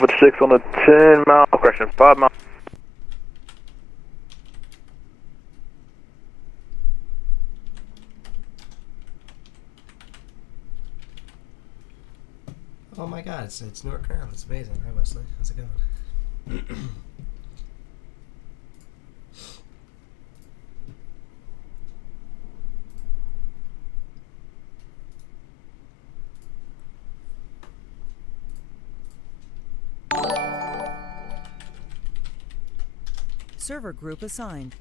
56 on a 10 mile, correction, 5 mile. Oh my god, it's Newark Crown. That's amazing. Hi Wesley, how's it going? Server group assigned.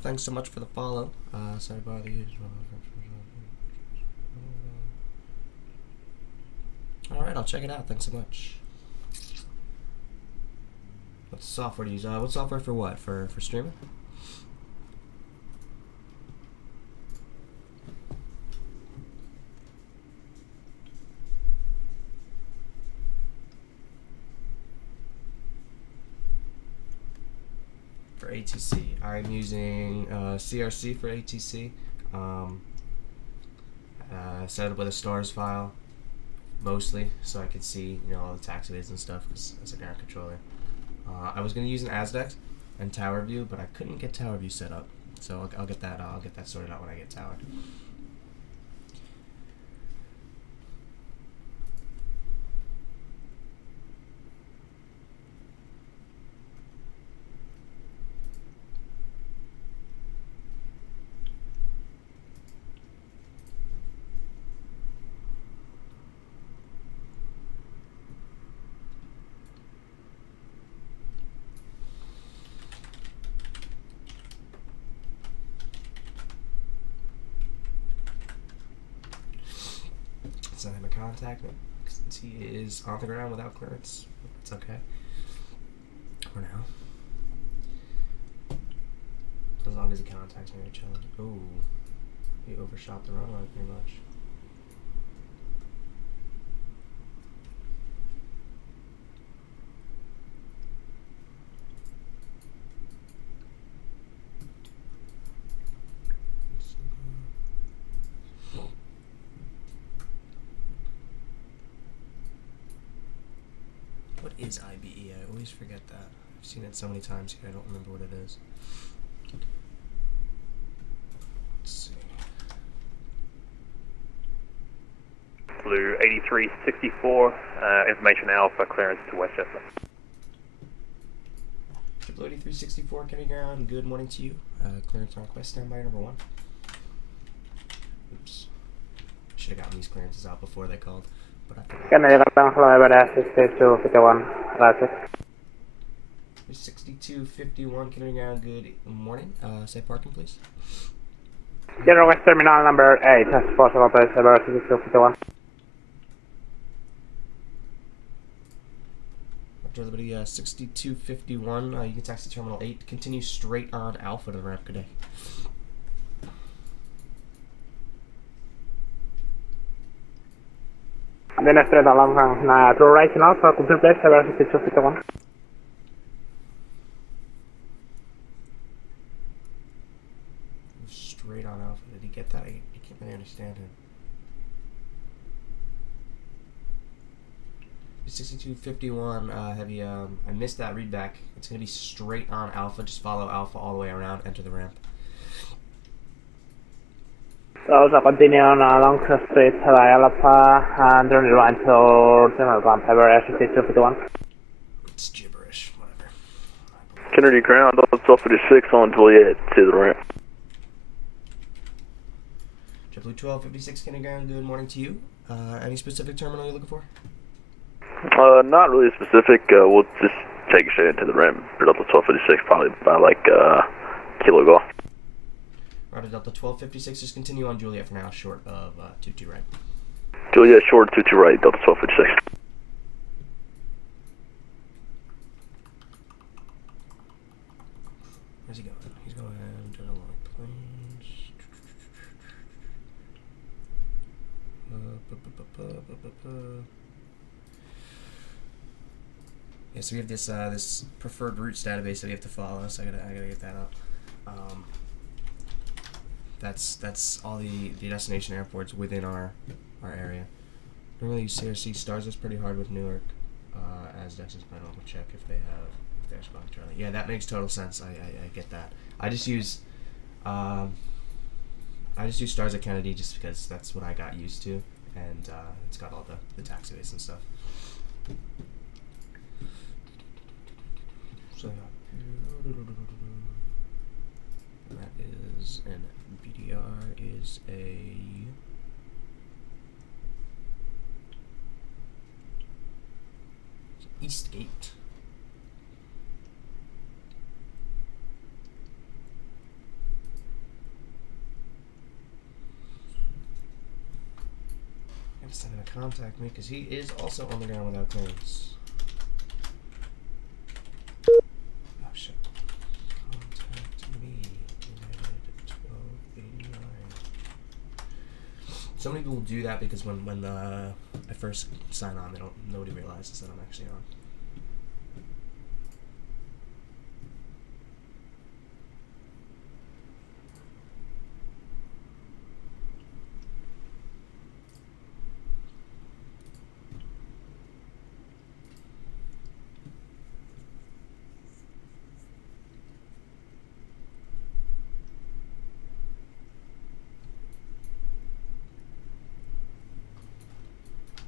Thanks so much for the follow. Sorry to bother you. Alright, I'll check it out. Thanks so much. What software to use? What software for what? For streaming? For ATC, I'm using CRC for ATC. Set it up with a stars file, mostly, so I could see all the taxiways and stuff because as a ground controller. I was going to use an ASDEX and Tower View, but I couldn't get Tower View set up, so I'll get that. I'll get that sorted out when I get Tower. Send him a contact me since he is on the ground without clearance. It's okay for now, as long as he contacts me. Challenge. Oh, he overshot the runway pretty much. What is IBE? I always forget that. I've seen it so many times here, I don't remember what it is. Let's see. Blue 8364, information Alpha, clearance to Westchester. Triple 8364, Kenny Ground, good morning to you. Clearance on request, standby number 1. Oops. Should have gotten these clearances out before they called. But I forgot. Kennedy Ground, fly by dash 6251, roger. 6251, Kennedy Ground, good morning. Say parking, please. General West Terminal number 8, as possible, please, about 6251. After everybody, 6251, you can taxi Terminal 8. Continue straight on Alpha to the ramp. Good day. Then straight along to right now, for complete place, about 6251. Straight on Alpha. Did he get that? I can't really understand him. 6251, heavy, I missed that readback. It's going to be straight on Alpha. Just follow Alpha all the way around, enter the ramp. So continue on along the street, Alpha, and turn right to General Ground, February 6251. It's gibberish, whatever. Kennedy Ground, Delta 1256 on Juliet to the ramp. Triple 1256, Kennedy Ground, good morning to you. Any specific terminal you're looking for? Not really specific. We'll just take it straight into the ramp for Delta 1256, probably by like Kilo Golf. Roger, Delta 1256, just continue on Juliet for now, short of 22 right. Juliet short 22 right, Delta 1256. Yeah, so we have this this preferred routes database that we have to follow. So I gotta get that up. That's all the destination airports within our area. Normally CRC stars us pretty hard with Newark. Azdex is my normal check if they're spelling Charlie. Yeah, that makes total sense. I get that. I just use stars at Kennedy just because that's what I got used to, and it's got all the taxiways and stuff. So that is an BDR is a Eastgate. I gotta send him to contact me because he is also on the ground without clearance. Oh shit. Contact me. United 1289. So many people do that because when I first sign on, nobody realizes that I'm actually on.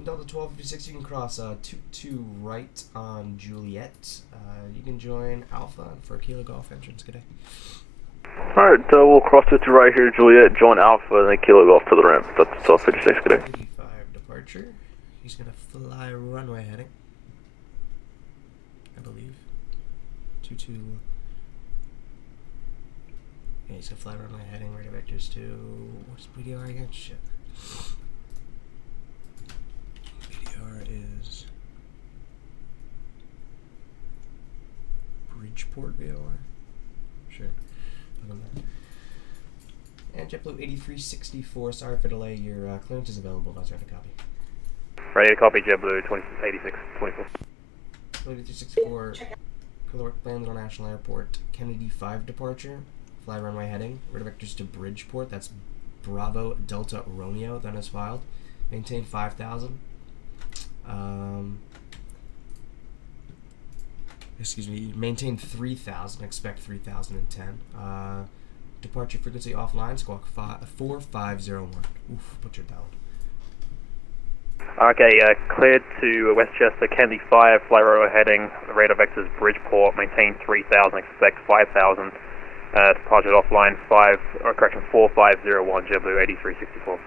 Delta 1256, you can cross 22 right on Juliet. You can join Alpha for a Kilo Golf entrance. Good day. Alright, we'll cross it to right here, Juliet, join Alpha, and then Kilo go off to the ramp. That's 1256, good day. 85 departure. He's gonna fly runway heading, I believe. 22. Yeah, he's gonna fly runway heading, radar vectors to, what's BDR again? Shit. Is Bridgeport VOR? Sure. And JetBlue 8364, sorry for delay, your clearance is available, that's ready to copy. Ready to copy, JetBlue 8624. 8364, Clearwater Plans International Airport, Kennedy 5 departure, fly runway heading, radar vectors to Bridgeport, that's Bravo Delta Romeo, that is filed. Maintain 5,000. Excuse me, maintain 3,000, expect 3,010. Departure frequency offline, squawk 4501. Oof, butchered that one. Okay, cleared to Westchester, Kennedy 5, fly row heading, radar vectors Bridgeport, maintain 3,000, expect 5,000. Departure offline 4501, JetBlue 8364.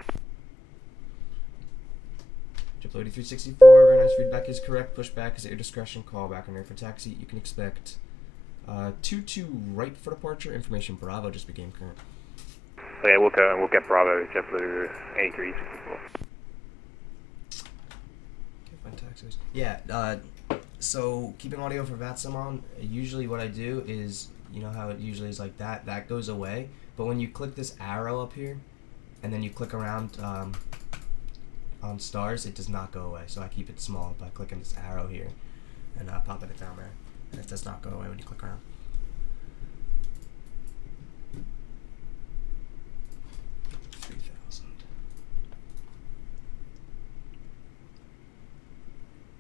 JetBlue 8364, very nice, feedback is correct, pushback is at your discretion, call back on air for taxi. You can expect 22 right for departure, information Bravo just became current. Okay, we'll go and we'll get Bravo, JetBlue 8364. Okay, fine, taxis. Yeah, so keeping audio for Vatsim on, usually what I do is, you know how it usually is like that goes away, but when you click this arrow up here, and then you click around, on stars, it does not go away. So I keep it small by clicking this arrow here and popping it down there. And it does not go away when you click around.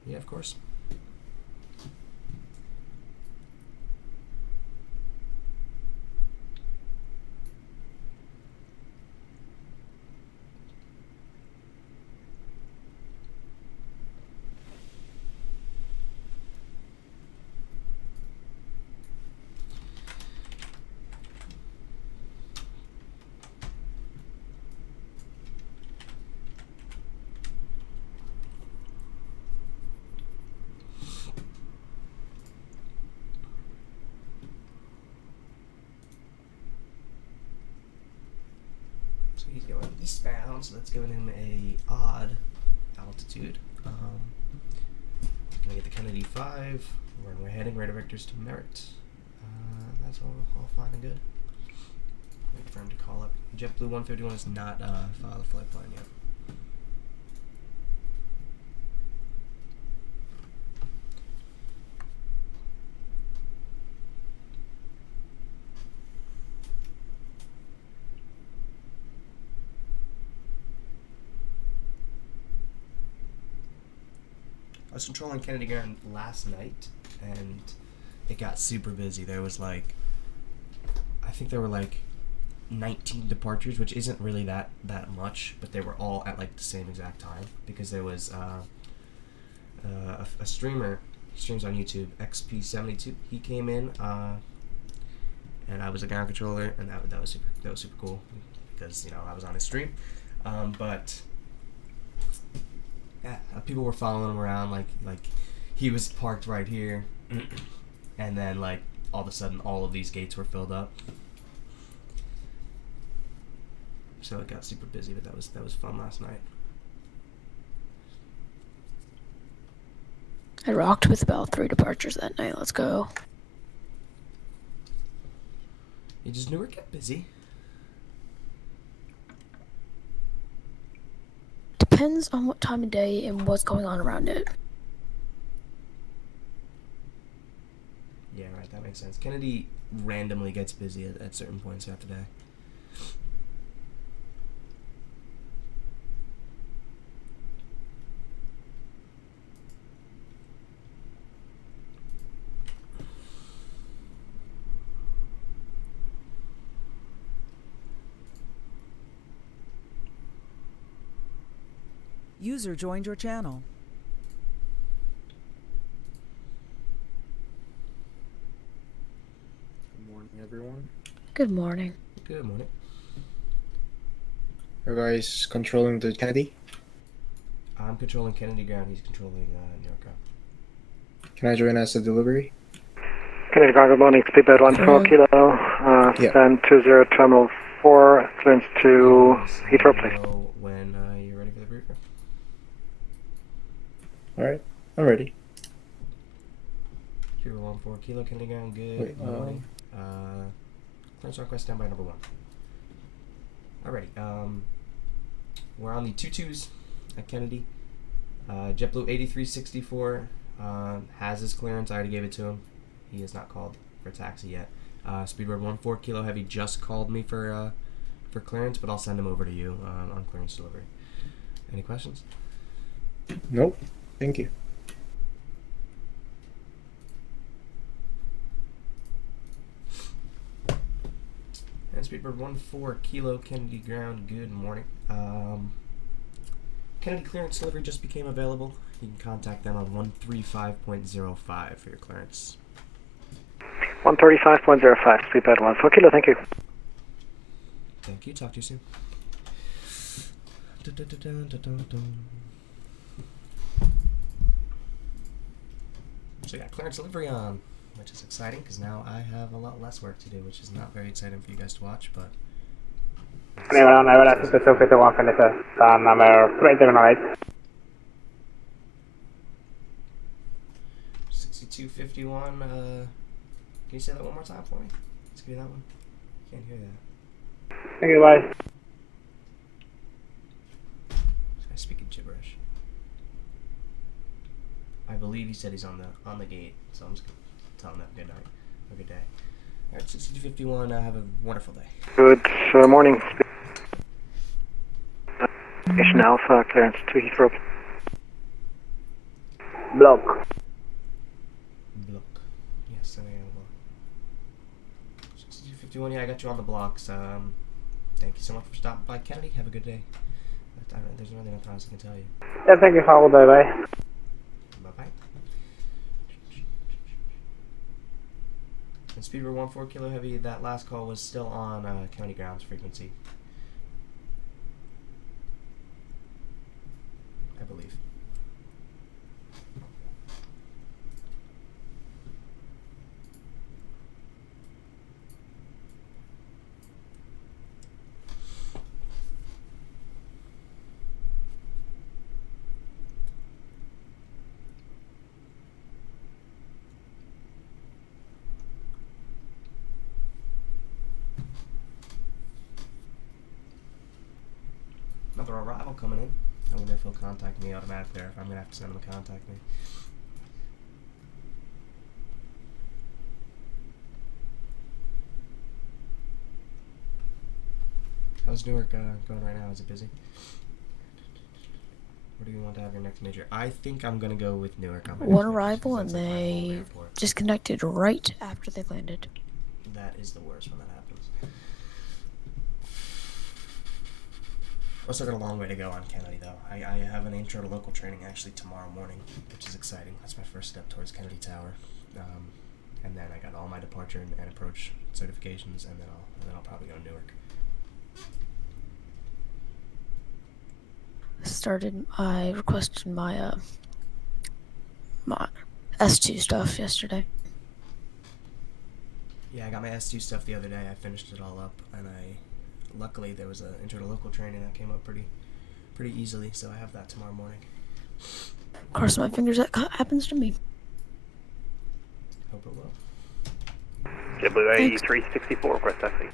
Yeah, of course. He's going eastbound, so that's giving him a odd altitude. Gonna get the Kennedy 5, runway heading, radar vectors to Merritt. That's all fine and good. Wait for him to call up. JetBlue 151 is not filed a flight plan yet. I was controlling Kennedy Ground last night, and it got super busy. There was I think there were 19 departures, which isn't really that much, but they were all at the same exact time because there was a streamer. He streams on YouTube, XP72. He came in, and I was a ground controller, and that was super cool because I was on his stream, but yeah, people were following him around like he was parked right here, and then all of a sudden all of these gates were filled up. So it got super busy, but that was fun last night. I rocked with about 3 departures that night. Let's go. You just knew it kept busy. Depends on what time of day and what's going on around it. Yeah, right, that makes sense. Kennedy randomly gets busy at certain points throughout the day. User joined your channel. Good morning, everyone. Good morning. Good morning. Are guys controlling the Kennedy? I'm controlling Kennedy Ground. He's controlling New York Ground. Can I join as a delivery? Kennedy Ground, good morning. Speedbird 14 Kilo. Yeah. Stand 20 Terminal 4, clearance to Heathrow, please. When you're ready for the briefer. Alright, I'm ready. 014 Kilo, Kennedy Ground, good Wait, morning. Clearance request standby number 1. Alrighty, we're on the 22s at Kennedy. JetBlue 8364 has his clearance. I already gave it to him. He has not called for taxi yet. Speedbird 14 Kilo Heavy just called me for clearance, but I'll send him over to you on clearance delivery. Any questions? Nope. Thank you. And Speedbird 14 Kilo Kennedy Ground, good morning. Kennedy clearance delivery just became available. You can contact them on 135.05 for your clearance. 135.05, Speedbird 14 Kilo, thank you. Thank you. Talk to you soon. So yeah, clearance delivery on, which is exciting because now I have a lot less work to do, which is not very exciting for you guys to watch, but... Anyone I will assist the 251 Canada, number 308. 6251, can you say that one more time for me? Let's give you that one. Can't hear that. Thank you, bye. This guy's speaking gibberish. I believe he said he's on the gate, so I'm just gonna tell him have a good night, have a good day. Alright, 6251, have a wonderful day. Good morning. Station Alpha, clearance to Heathrow. Block. Block. Yes, I am. 6251, yeah, I got you on the blocks. Thank you so much for stopping by, Kennedy. Have a good day. There's really nothing else I can tell you. Yeah, thank you. Have a good day, bye. Bye-bye. And Speedbird 14 Kilo Heavy, that last call was still on county grounds frequency. I believe. Another arrival coming in. I wonder if he'll contact me automatically or if I'm going to have to send him to contact me. How's Newark going right now? Is it busy? Where do you want to have your next major? I think I'm gonna go with Newark. On my One next major, arrival because and that's, like, my home they airport. disconnected right after they landed. That is the worst when that happens. I still got a long way to go on Kennedy, though. I have an intro to local training actually tomorrow morning, which is exciting. That's my first step towards Kennedy Tower. And then I got all my departure and approach certifications, and then I'll probably go to Newark. I requested my my S2 stuff yesterday. Yeah, I got my S2 stuff the other day. I finished it all up, and luckily there was an intro to local training that came up pretty easily, so I have that tomorrow morning. Cross my fingers that happens to me. Hope it will. JetBlue Thanks. 8364, request taxi.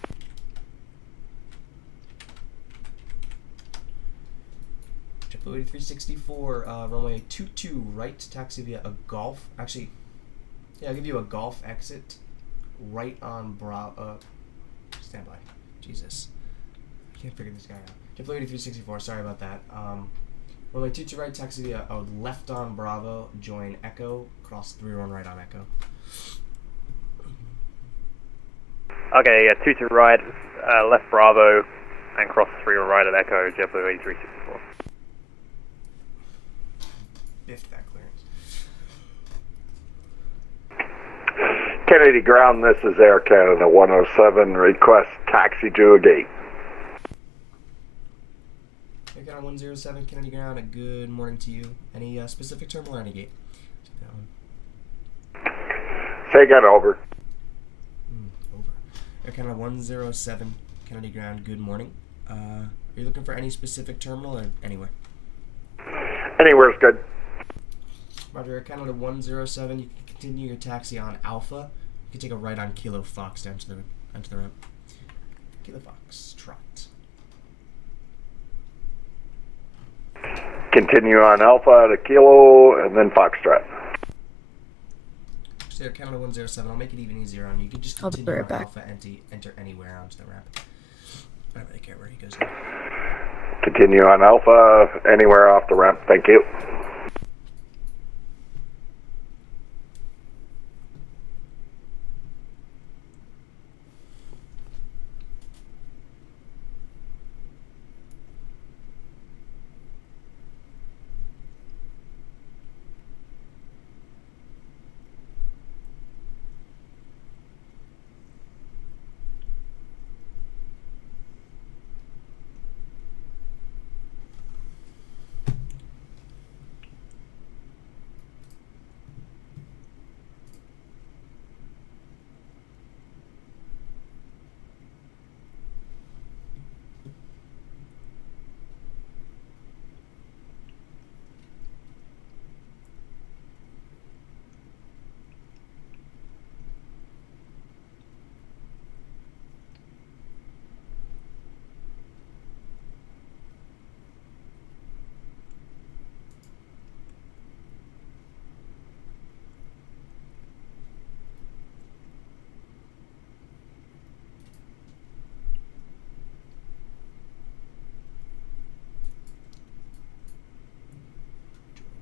JetBlue 8364, runway 22 right, taxi via a Golf. Actually, yeah, I'll give you a Golf exit right on Bravo. Stand by. Jesus. I can't figure this guy out. JetBlue 8364, sorry about that. Runway 22 right, taxi via left on Bravo, join Echo, cross 31 right on Echo. Okay, yeah, 22 right, left Bravo, and cross 3 right at Echo, JetBlue 8364. Biffed that clearance. Kennedy ground, this is Air Canada 107. Request taxi to a gate. Air Canada 107, Kennedy ground, a good morning to you. Any specific terminal or any gate? Take that one. Say again, over. Over. Air Canada 107, Kennedy ground, good morning. Are you looking for any specific terminal or anywhere? Anywhere's good. Roger, Air Canada 107, you can continue your taxi on Alpha. You can take a right on Kilo Fox down to the ramp. Kilo Fox, trot. Continue on Alpha to Kilo, and then Foxtrot. So Air Canada 107, I'll make it even easier on you. You can just I'll be continue right on back. Alpha and enter anywhere onto the ramp. I don't really care where he goes. Continue on Alpha, anywhere off the ramp. Thank you.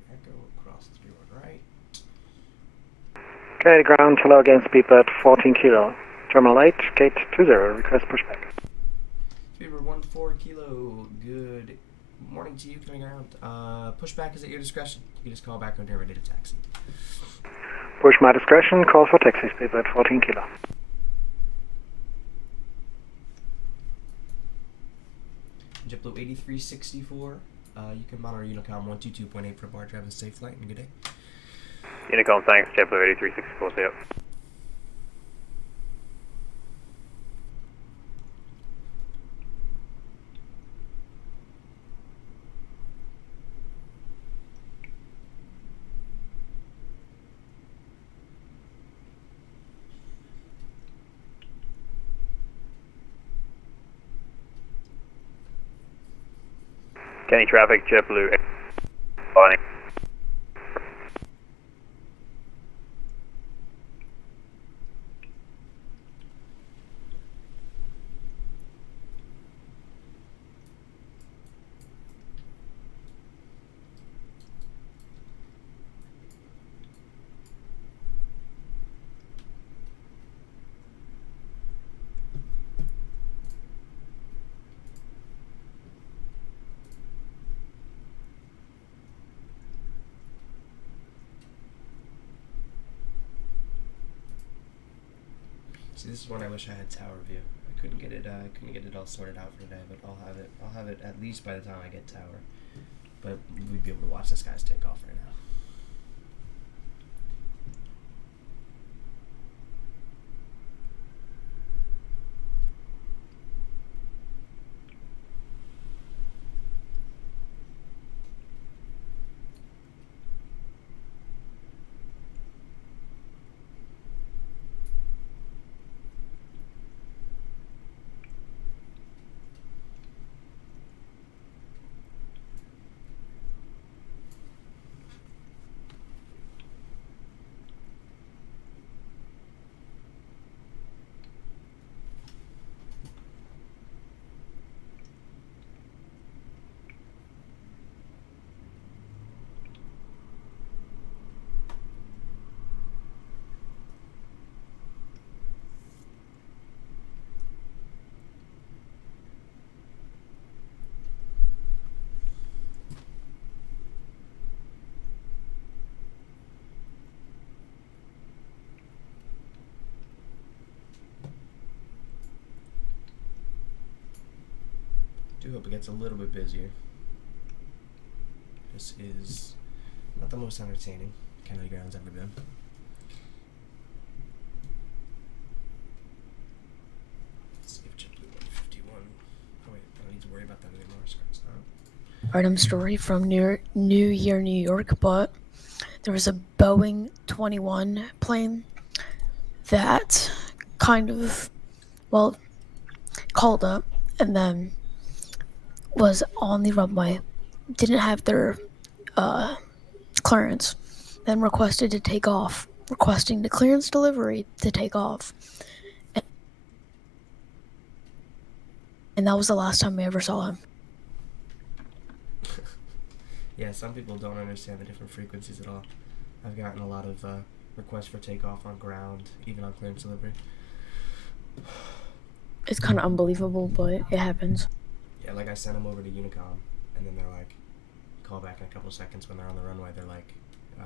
Echo across 31 right. Okay, ground, hello again, speedbird 14 Kilo. Terminal 8, gate 20, request pushback. Speedbird 14 Kilo, good morning to you, coming around. Pushback is at your discretion. You can just call back when you're ready to taxi. Push my discretion, call for taxi, speedbird 14 Kilo. JetBlue 8364, you can monitor Unicom 122.8 for bar. Have a safe flight and good day. Unicom, thanks, JetBlue 8364, see ya. Kenny traffic, JetBlue. Fine. See, this is one I wish I had tower view. I couldn't get it all sorted out for today, but I'll have it at least by the time I get tower. But we'd be able to watch this guy's take off right now. I do hope it gets a little bit busier. This is not the most entertaining Kennedy Ground's ever been. Let's see if JetBlue 151. Oh wait, I don't need to worry about that anymore. Scratch that. Random story from New Year, New York, but there was a Boeing 21 plane that kind of, well, called up and then was on the runway, didn't have their clearance, then requested to take off, requesting the clearance delivery to take off. And that was the last time we ever saw him. Yeah, some people don't understand the different frequencies at all. I've gotten a lot of requests for takeoff on ground, even on clearance delivery. It's kind of unbelievable, but it happens. Yeah, like I sent them over to Unicom, and then they're like, call back in a couple seconds when they're on the runway. They're like,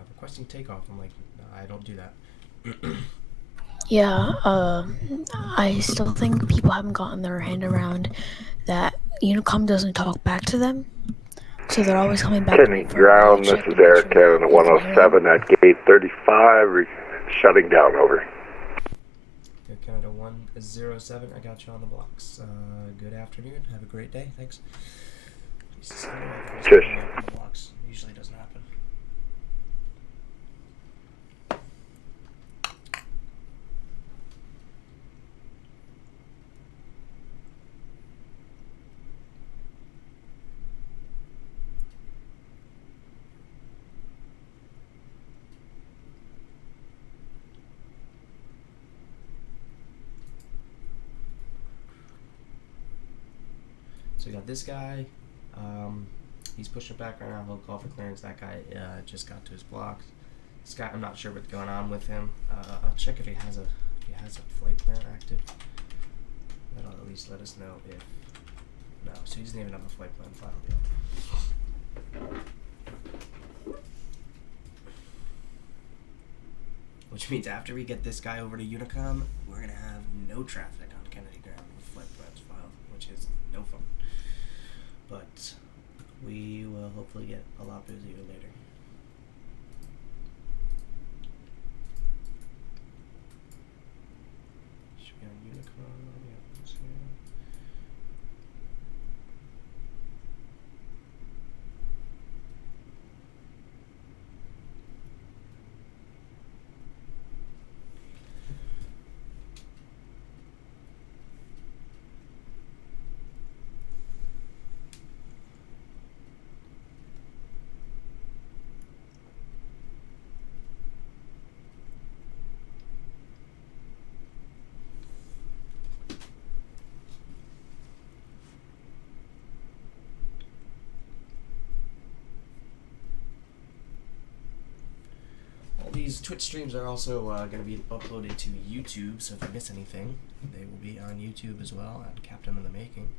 requesting takeoff. I'm like, no, I don't do that. Yeah, I still think people haven't gotten their hand around that Unicom doesn't talk back to them. So they're always coming back. Kennedy Ground, this is Air Canada 107 at gate 35, shutting down, over. Air Canada 107, I got you on the blocks. Good afternoon, have a great day, thanks. Cheers. Blocks usually doesn't happen. So we got this guy, he's pushing back right now, he'll call for clearance. That guy just got to his blocks. This guy, I'm not sure what's going on with him. I'll check if he has a flight plan active. That'll at least let us know if, no, so he doesn't even have a flight plan filed yet. Which means after we get this guy over to Unicom, we're going to have no traffic on Kennedy Ground with flight plans filed, which is no fun. But we will hopefully get a lot busier later. Should be on Unicom. Yeah, let's see. These Twitch streams are also going to be uploaded to YouTube, so if you miss anything, they will be on YouTube as well at Captain in the Making.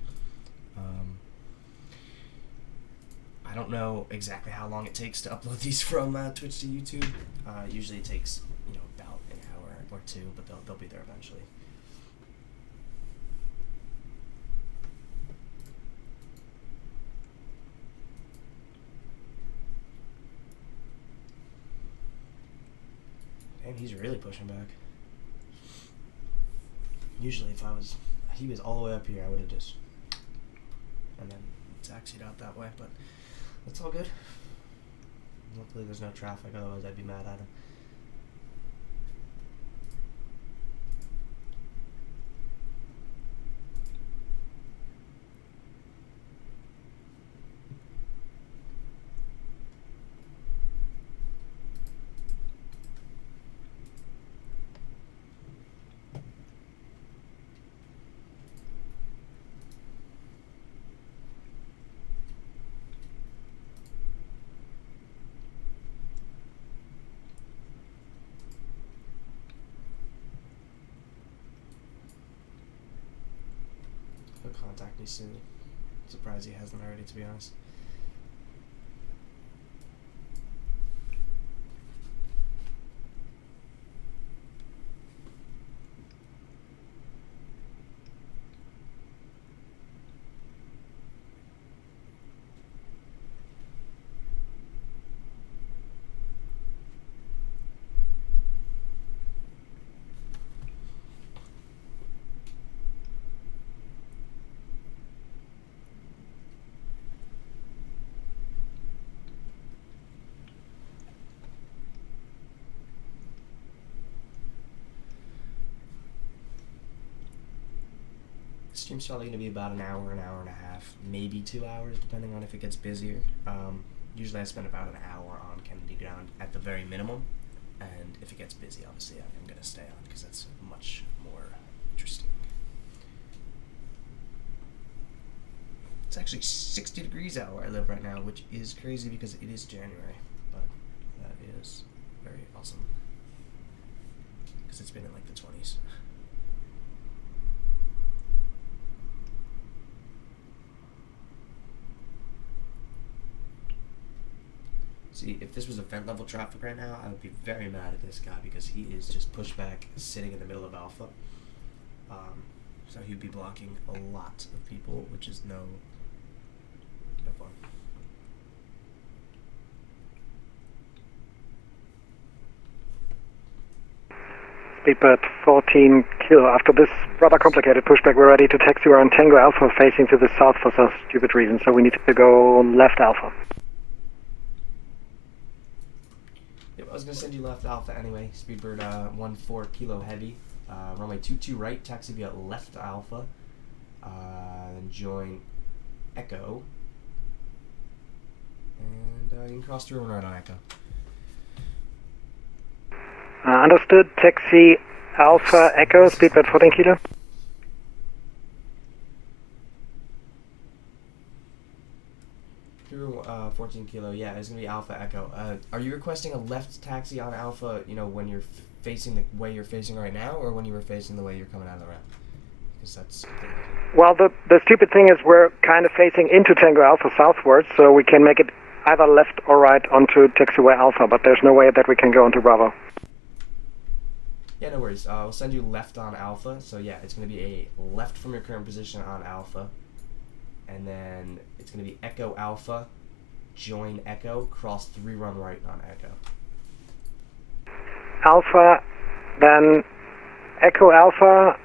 I don't know exactly how long it takes to upload these from Twitch to YouTube. Usually it takes about an hour or two, but they'll be there eventually. he's really pushing back. Usually if he was all the way up here, I would have just, and then taxied out that way, but that's all good. Hopefully there's no traffic, otherwise I'd be mad at him. He'll contact me soon. Surprised he hasn't already, to be honest. Stream's probably going to be about an hour and a half, maybe 2 hours, depending on if it gets busier. Usually I spend about an hour on Kennedy Ground at the very minimum, and if it gets busy, obviously I'm going to stay on, because that's much more interesting. It's actually 60 degrees out where I live right now, which is crazy because it is January, but that is very awesome, because it's been in like the 20s. See, if this was event level traffic right now, I would be very mad at this guy because he is just pushed back, sitting in the middle of Alpha. So he'd be blocking a lot of people, which is no fun. Speedbird 14 kilo. After this rather complicated pushback, we're ready to taxi. We're on Tango Alpha, facing to the south for some stupid reason, so we need to go left Alpha. I was going to send you left Alpha anyway. Speedbird 14 kilo heavy. Runway 22 right, taxi via left Alpha. Then join Echo. And you can cross through and right on Echo. Understood. Taxi Alpha Echo, Speedbird 14 kilo. Through 14 kilo, yeah, it's going to be Alpha Echo. Are you requesting a left taxi on Alpha, when you're facing the way you're facing right now, or when you were facing the way you're coming out of the ramp? Because that's... Well, the stupid thing is we're kind of facing into Tango Alpha southwards, so we can make it either left or right onto taxiway Alpha, but there's no way that we can go into Bravo. Yeah, no worries. We'll send you left on Alpha, so yeah, it's going to be a left from your current position on Alpha. And then it's going to be Echo Alpha, join Echo, cross 3 run right on Echo. Alpha, then Echo Alpha,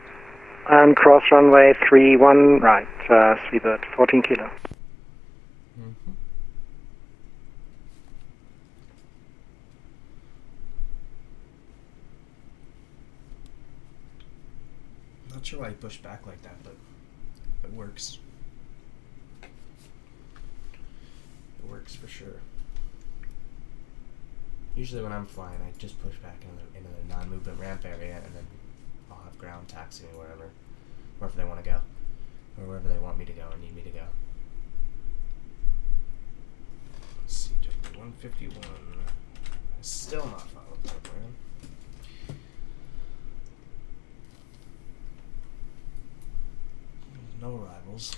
and cross runway 31 right, Speedbird 14 kilo. Not sure why he pushed back like that, but it works. Works for sure. Usually when I'm flying, I just push back into the non-movement ramp area, and then I'll have ground taxi me wherever they want to go, or wherever they want me to go or need me to go. Let's see, JP 151. Still not followed program. No arrivals.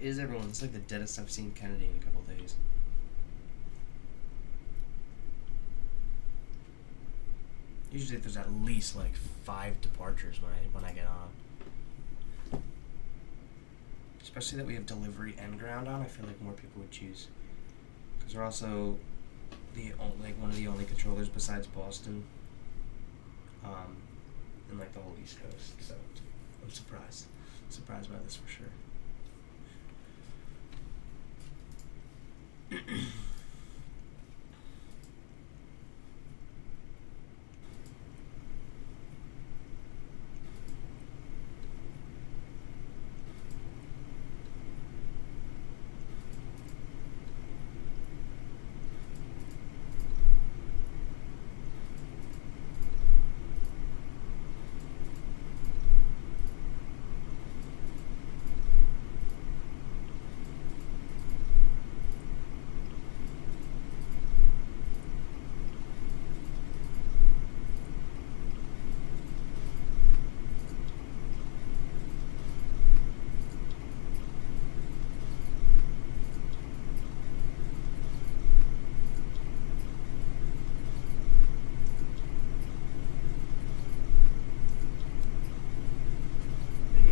is everyone? It's like the deadest I've seen Kennedy in a couple days. Usually there's at least like 5 departures when I get on. Especially that we have delivery and ground on, I feel like more people would choose. Because we're also one of the only controllers besides Boston in like the whole East Coast. So I'm surprised. Surprised by this for sure.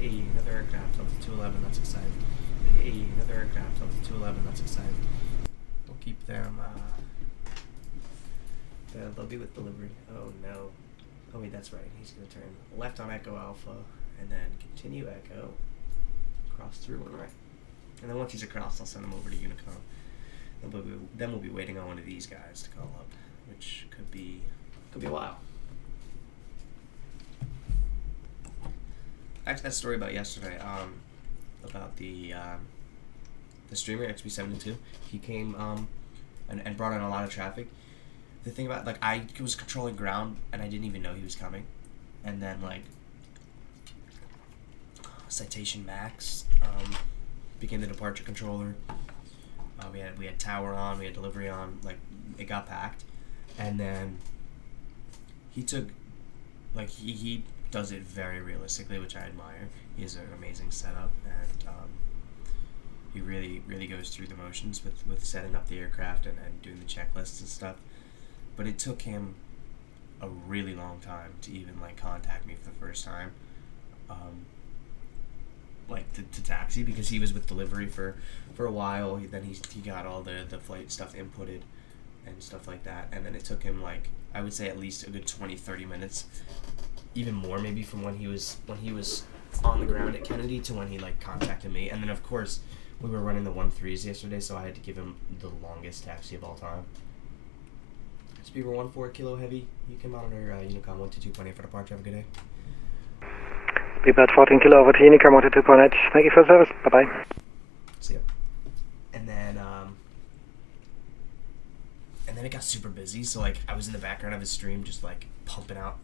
Hey, another aircraft off the 211, that's exciting. Hey, another aircraft off the 211, that's exciting. We'll keep them, they'll be with delivery. Oh no. Oh wait, that's right, he's gonna turn left on Echo Alpha, and then continue Echo, cross through and right. And then once he's across, I'll send him over to Unicom. Then we'll be waiting on one of these guys to call up, which could be a while. Actually, that story about yesterday, about the streamer XB72, he came and brought in a lot of traffic. The thing about, like, I was controlling ground and I didn't even know he was coming, and then like Citation Max became the departure controller. We had tower on, we had delivery on, like it got packed, and then he took, like he does it very realistically, which I admire. He has an amazing setup, and he really goes through the motions with setting up the aircraft and doing the checklists and stuff. But it took him a really long time to even like contact me for the first time, like to taxi, because he was with delivery for a while. Then he got all the flight stuff inputted and stuff like that, and then it took him, like, I would say at least a good 20-30 minutes, even more maybe, from when he was on the ground at Kennedy to when he like contacted me. And then of course we were running the 1-3s yesterday, so I had to give him the longest taxi of all time. Speedbird 14 Kilo Heavy, you can monitor Unicom 122.8 for departure. Have a good day. Speedbird 14 Kilo over to Unicom 122.8. Thank you for the service. Bye bye. See ya. And then it got super busy, so like I was in the background of his stream just like pumping out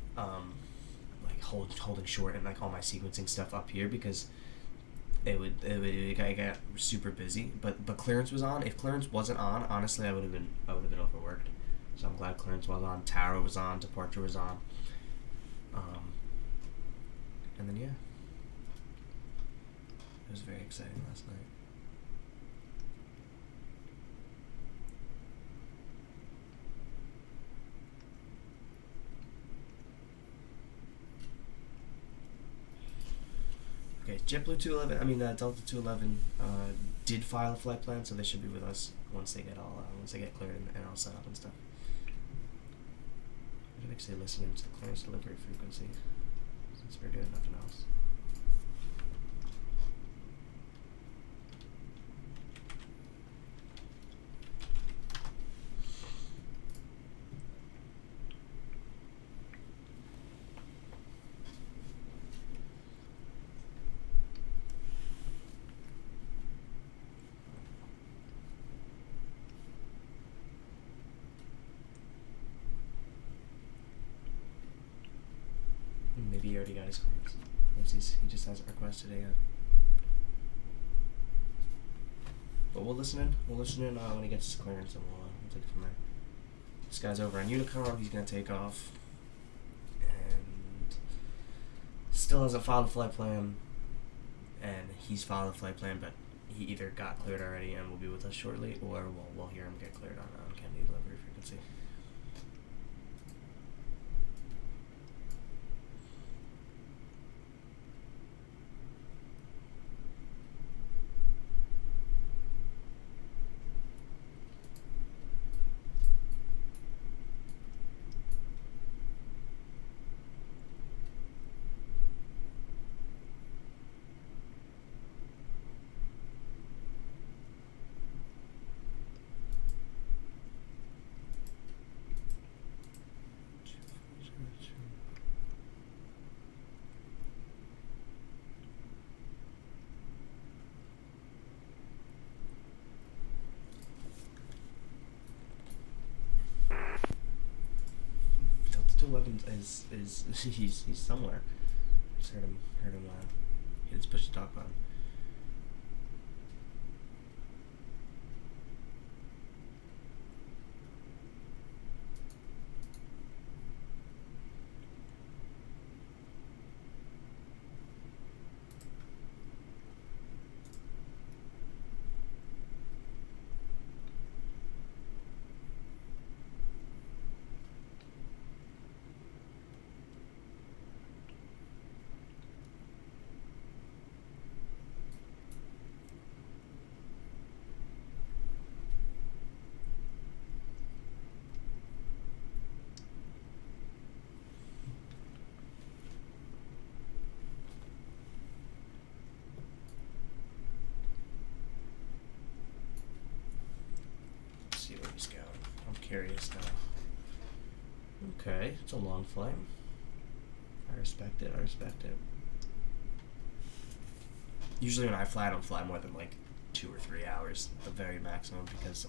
like holding short and like all my sequencing stuff up here, because it got super busy. But clearance was on. If clearance wasn't on, honestly I would have been overworked. So I'm glad clearance was on, tower was on, departure was on. And then yeah. It was very exciting last night. Okay, JetBlue 211, Delta 211 did file a flight plan, so they should be with us once they get cleared and all set up and stuff. I'm actually listening to the clearance delivery frequency, since we're doing nothing else. Maybe he already got his clearance. He just hasn't requested it yet. But we'll listen in. When he gets his clearance, and we'll take it from there. This guy's over on Unicom. He's gonna take off, and still hasn't filed a flight plan. And he's filed a flight plan, but he either got cleared already and will be with us shortly, or we'll hear him get cleared on Kennedy delivery frequency. Delta 11 is he's somewhere. Just heard him he just pushed the talk button. See where he's going. I'm curious now. Okay, it's a long flight. I respect it. Usually when I fly, I don't fly more than like 2 or 3 hours, the very maximum, because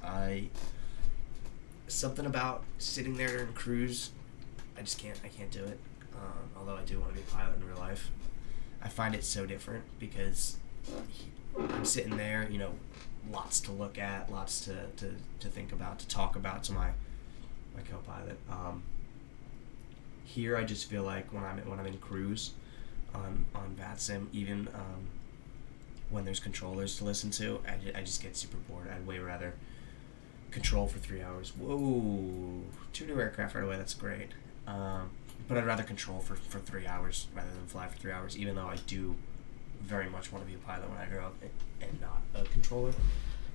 something about sitting there in cruise, I can't do it. Although I do want to be a pilot in real life. I find it so different because I'm sitting there, lots to look at, lots to think about, to talk about to my co-pilot. Here I just feel like when I'm in cruise on Vatsim, even when there's controllers to listen to, I just get super bored. I'd way rather control for 3 hours. Whoa, 2 new aircraft right away, that's great. But I'd rather control for 3 hours rather than fly for 3 hours, even though I do very much want to be a pilot when I grow up and not a controller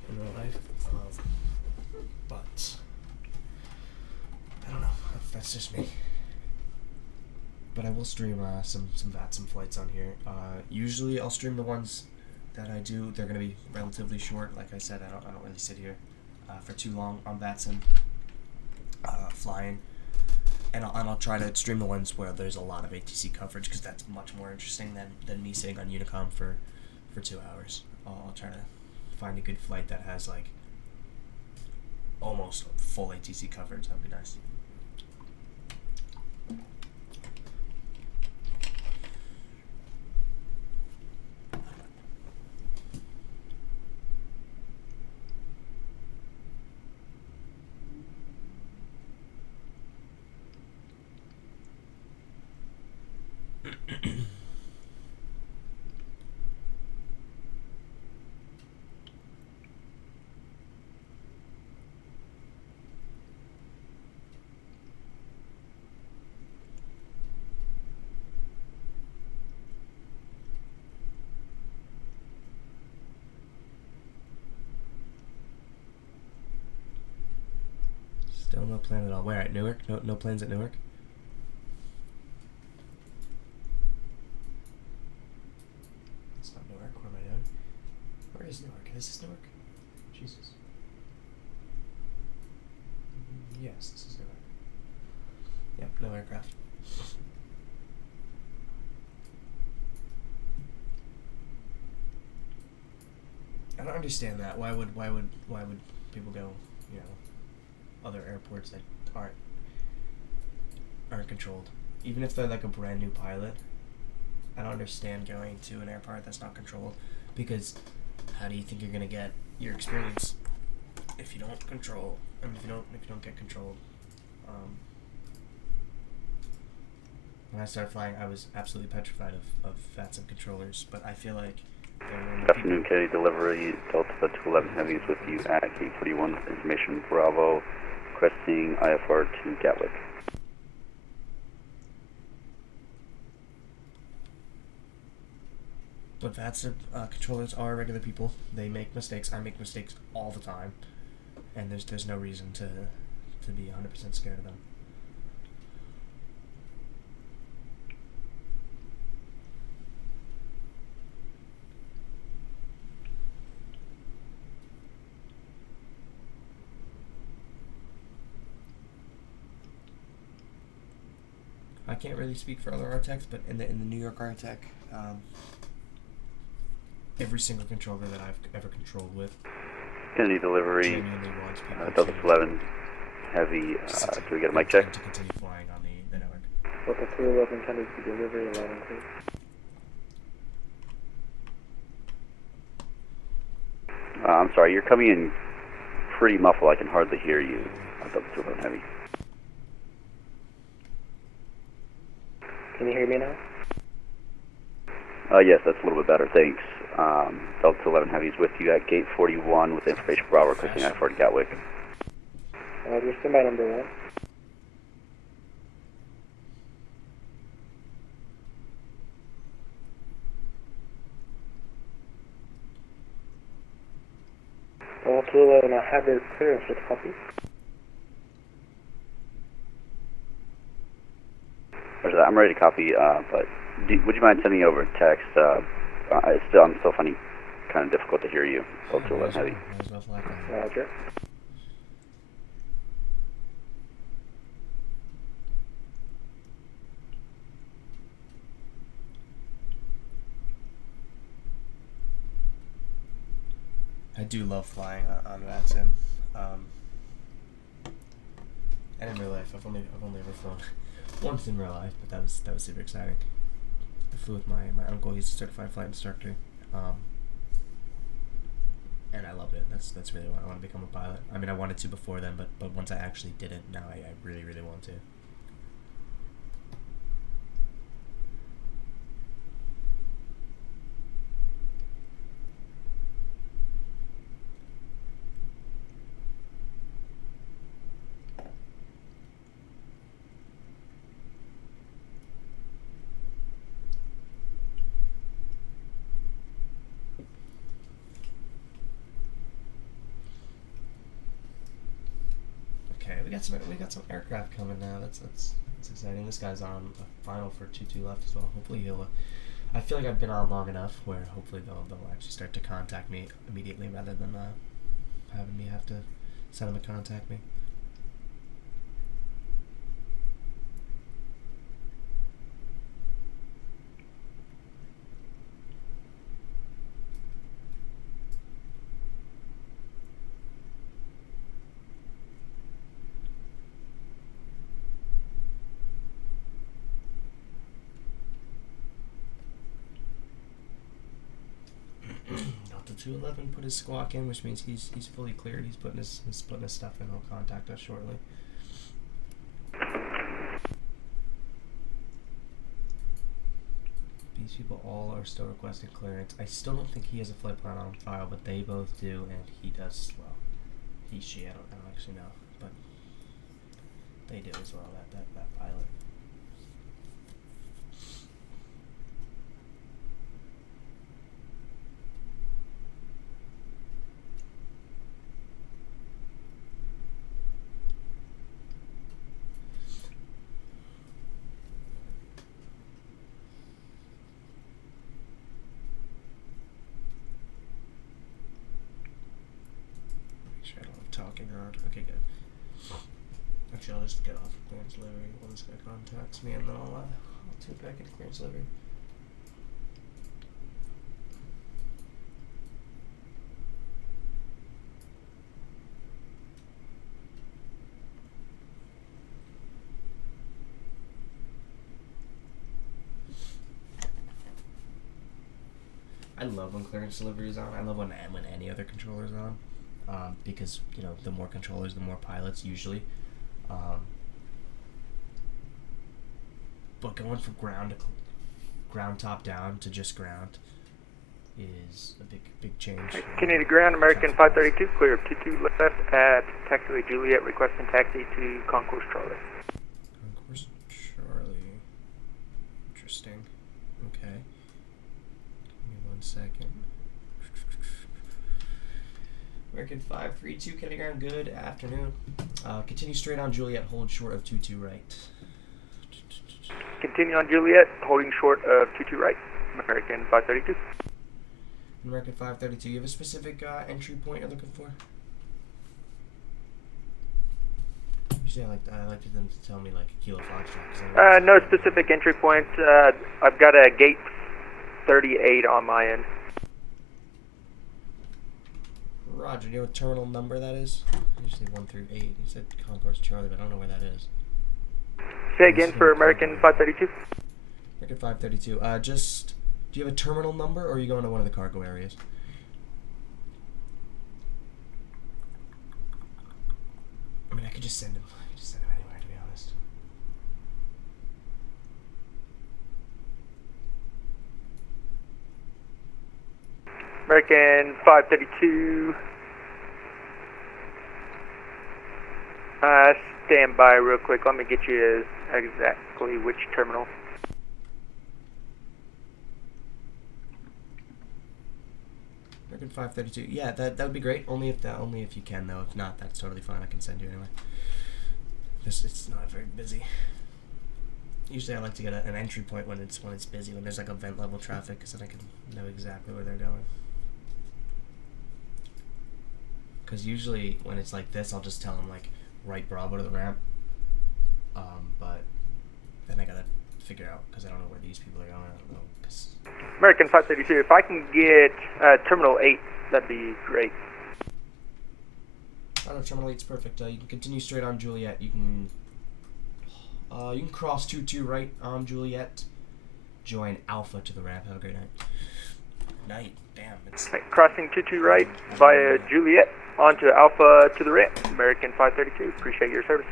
in real life. But I don't know, that's just me. But I will stream some Vatsim flights on here. Usually I'll stream the ones that I do. They're gonna be relatively short. Like I said, I don't really sit here for too long on Vatsim flying. And I'll try to stream the ones where there's a lot of ATC coverage, because that's much more interesting than me sitting on Unicom for 2 hours. I'll try to find a good flight that has like almost full ATC coverage. That'd be nice. Still no plan at all. Where, at Newark? No plans at Newark? It's not Newark. What am I doing? Where is Newark? Is this Newark? Jesus. Yes, this is Newark. Yep, no aircraft. I don't understand that. Why would people go, other airports that aren't controlled? Even if they're like a brand new pilot, I don't understand going to an airport that's not controlled, because how do you think you're gonna get your experience if you don't control? I mean, if you don't get controlled. When I started flying, I was absolutely petrified of Vatsim controllers, but I feel like Good afternoon, Kennedy delivery, Delta 211 Heavy is with you at Gate 41 with information Bravo, requesting IFR to Gatwick. But Vatsim controllers are regular people. They make mistakes. I make mistakes all the time, and there's no reason to be 100% scared of them. I can't really speak for other ARTCs, but in the New York ARTC, every single controller that I've ever controlled with, Kennedy delivery, genuinely wants people Delta to 11 Heavy, do we get a mic check? to continue flying on the network. Delta 211 Kennedy delivery, 11 please. I'm sorry, you're coming in pretty muffled. I can hardly hear you. Delta 211 Heavy. Can you hear me now? Yes, that's a little bit better, thanks. Delta 211 Heavy is with you at Gate 41 with information Bravo, requesting IFR to Gatwick. You're still by number 1. Delta 211, I have your clearance with copy. Roger that. I'm ready to copy, but would you mind sending over a text? I'm still finding kind of difficult to hear you. Delta 211 Heavy. Roger. I do love flying on Vatsim. And in real life, I've only ever flown once in real life, but that was super exciting. I flew with my uncle. He's a certified flight instructor, and I loved it. That's really why I want to become a pilot. I mean, I wanted to before then, but once I actually did it, now I really want to. We got some aircraft coming now. That's exciting. This guy's on a final for 2-2 left as well. Hopefully he'll. I feel like I've been on long enough where hopefully they'll actually start to contact me immediately rather than having me have to send them to contact me. Delta 211 put his squawk in, which means he's fully cleared. He's putting his stuff in. He'll contact us shortly. These people all are still requesting clearance. I still don't think he has a flight plan on file, but they both do, and he does. Well, she. I don't actually know, but they do as well. That pilot. Talking on. Okay, good. Actually, I'll just get off of clearance delivery when this guy contacts me, and then I'll tune back into clearance delivery. I love when clearance delivery is on. I love when any other controller is on. Because, you know, the more controllers, the more pilots usually. But going from ground top down to just ground, is a big change. Kennedy Ground, American 532, clear of 22 left at taxiway Juliet, requesting taxi to Concourse Charlie. Concourse Charlie. Interesting. Okay. Give me 1 second. American 532, Kennedy Ground, good afternoon. Continue straight on Juliet, hold short of 22 right. Continue on Juliet, holding short of 22 right, American 532. American 532, you have a specific entry point you're looking for? Usually I like them to tell me like a Kilo Foxtrot. No specific entry point. I've got a gate 38 on my end. Roger, do you know what terminal number that is? Usually 1 through 8. You said Concourse Charlie, but I don't know where that is. Say again for American 532. American 532. Just, do you have a terminal number, or are you going to one of the cargo areas? I mean, I could just send him. I could just send him anywhere, to be honest. American 532. Stand by real quick. Let me get you exactly which terminal. American 532. Yeah, that would be great. Only if you can though. If not, that's totally fine. I can send you anyway. It's not very busy. Usually I like to get an entry point when it's busy, when there's like event level traffic, because then I can know exactly where they're going. Because usually when it's like this, I'll just tell them like right Bravo to the ramp. But then I gotta figure out, because I don't know where these people are going. I don't know. American 532. If I can get Terminal 8, that'd be great. Oh no, Terminal 8's perfect. You can continue straight on Juliet. You can cross 22 right on Juliet. Join Alpha to the ramp. Have a great night. Night. Damn. It's right, crossing 22 right via Juliet onto Alpha to the ramp. American 532. Appreciate your service.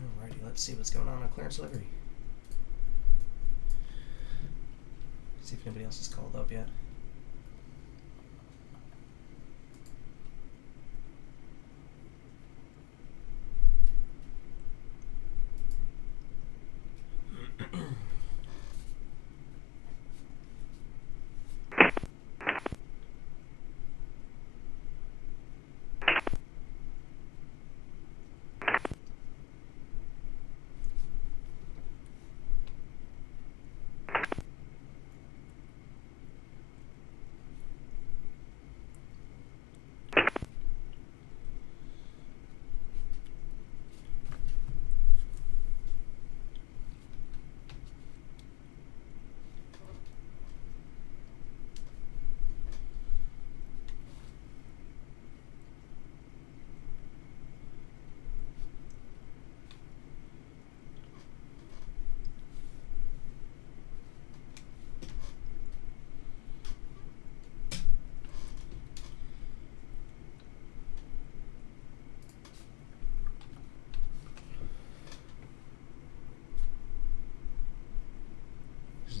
Alrighty, let's see what's going on clearance delivery. See if anybody else is called up yet.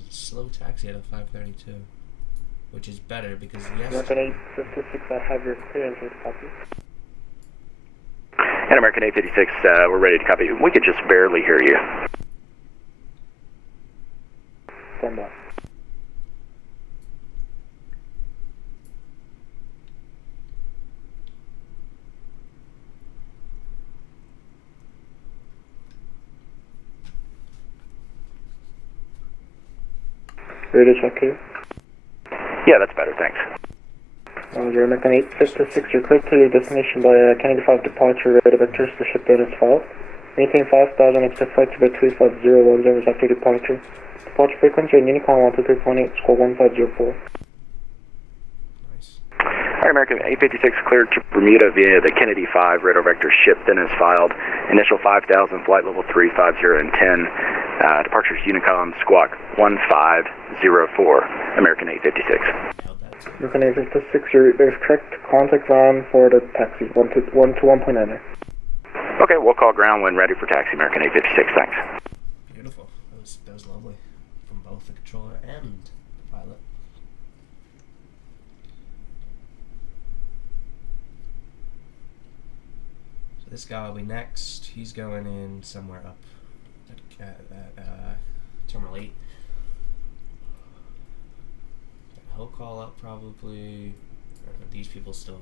Slow taxi at a 532, which is better because American 856, I have your clearance with copy. And American 856, we're ready to copy. We could just barely hear you. Stand by. Ready to check here? Yeah, that's better, thanks. Roger, American 856, you're cleared to your destination by Kennedy 5 departure, rate of vectors, the ship data is filed. Maintain 5,000, expect flight to be 350, observers after departure. Departure frequency, Unicon 123.8, score 1504. Nice. Alright, American 856 cleared to Bermuda via the Kennedy 5, radar vector ship then is filed. Initial 5,000, flight level 350 and 10. Departures Unicom squawk 1504, American 856. Nailed that. American 856, there's correct contact ground for the taxi, 1 to 1.9. Okay, we'll call ground when ready for taxi, American 856, thanks. Beautiful. That was lovely from both the controller and the pilot. So this guy will be next. He's going in somewhere up at Terminal 8. He'll call up probably. These people still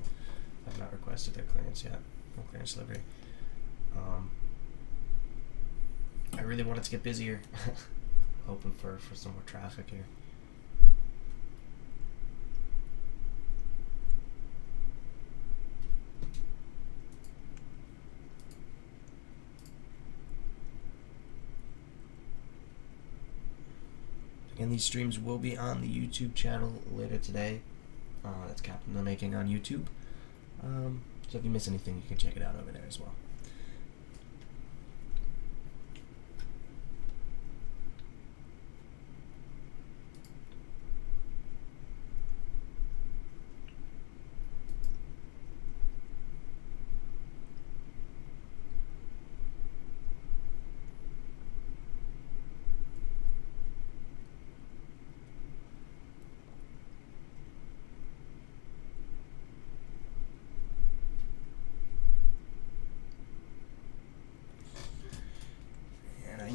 have not requested their clearance yet. No clearance delivery. I really want it to get busier. Hoping for some more traffic here. Again, these streams will be on the YouTube channel later today. That's Captain the Making on YouTube. So if you miss anything, you can check it out over there as well.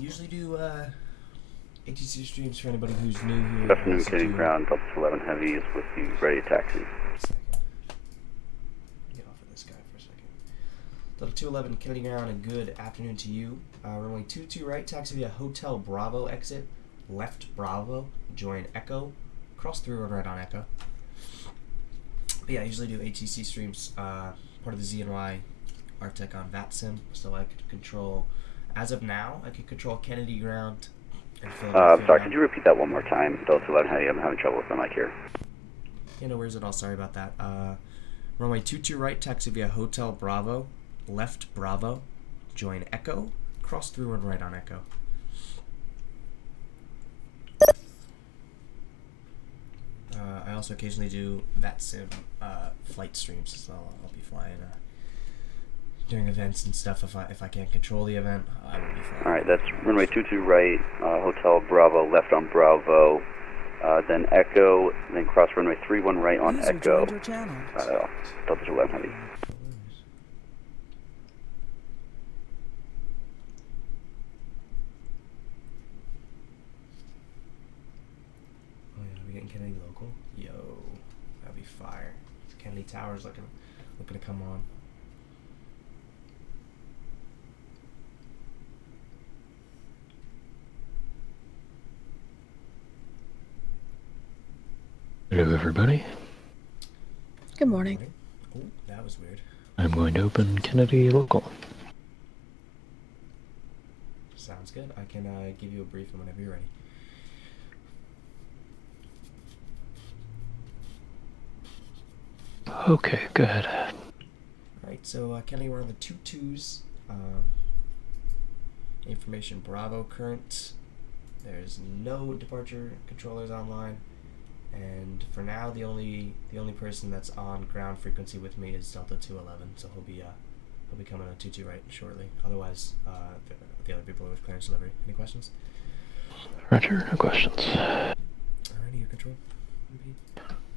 Usually do ATC streams for anybody who's new here. Afternoon, Canadian ground, Delta 11 Heavy is with you, ready to taxi. Get off of this guy for a second. Delta 211 Kennedy ground, and good afternoon to you. Runway 22 right, taxi via Hotel Bravo exit, left Bravo, join Echo, cross through and right on Echo. But yeah, I usually do ATC streams, part of the ZNY ARTCC on Vatsim, so I could control. As of now, I can control Kennedy ground and Philadelphia. Sorry, could you repeat that one more time? Delta 11 Heavy, I'm having trouble with the mic here. Yeah, no worries at all. Sorry about that. Runway 22 right, taxi via Hotel Bravo, left Bravo, join Echo, cross through and right on Echo. I also occasionally do Vatsim flight streams, so I'll be flying during events and stuff. If I can't control the event, I will be flying. Alright, that's runway 22 right, Hotel Bravo, left on Bravo, then Echo, then cross runway 31 right on User Echo. joined your channel. Delta 11 Heavy. Oh yeah, are we getting Kennedy local? Yo, that'd be fire. Kennedy Tower's looking to come on. Hello, everybody. Good morning. Oh, that was weird. I'm going to open Kennedy Local. Sounds good. I can give you a briefing whenever you're ready. Okay, good. Alright, so Kennedy, we're on the 2-2s. Information Bravo current. There's no departure controllers online. And for now, the only person that's on ground frequency with me is Delta 211, so he'll be coming on 22 right shortly. Otherwise, the other people are with clearance delivery. Any questions? Roger, no questions. Alrighty, your control.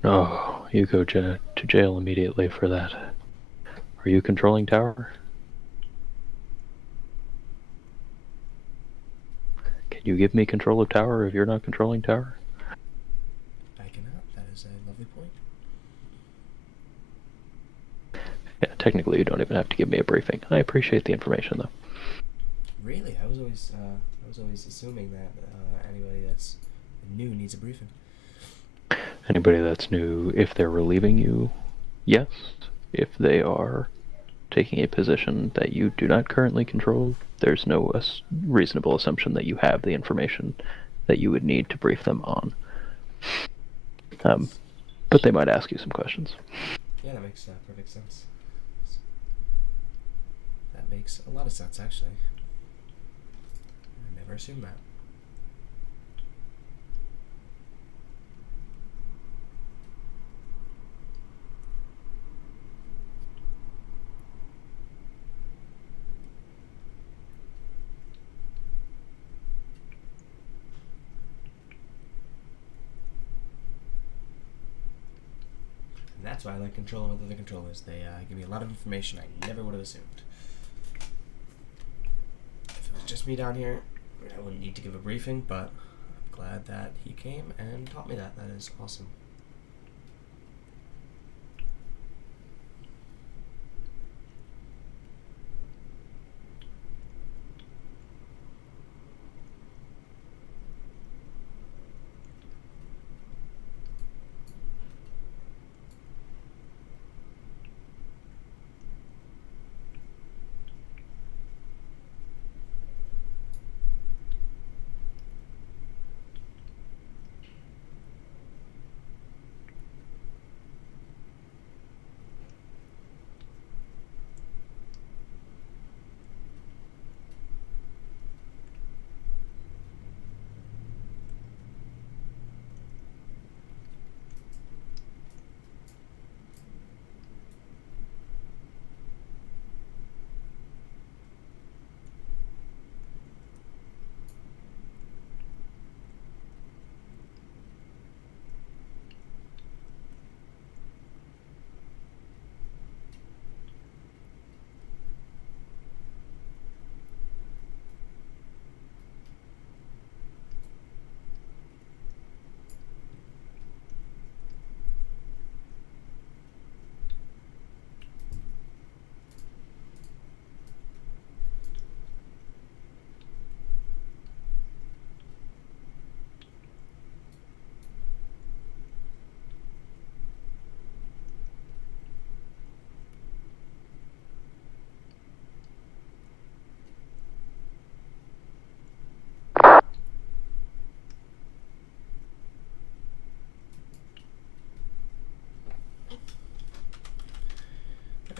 No, you go to jail immediately for that. Are you controlling tower? Can you give me control of tower if you're not controlling tower? Is a lovely point. Yeah, technically you don't even have to give me a briefing. I appreciate the information, though. Really, I was always assuming that anybody that's new needs a briefing. Anybody that's new, if they're relieving you, yes. If they are taking a position that you do not currently control, there's no reasonable assumption that you have the information that you would need to brief them on. But they might ask you some questions. Yeah, that makes perfect sense. That makes a lot of sense, actually. I never assumed that. That's why I like controlling with other controllers. They give me a lot of information I never would have assumed. If it was just me down here, I wouldn't need to give a briefing, but I'm glad that he came and taught me that. That is awesome.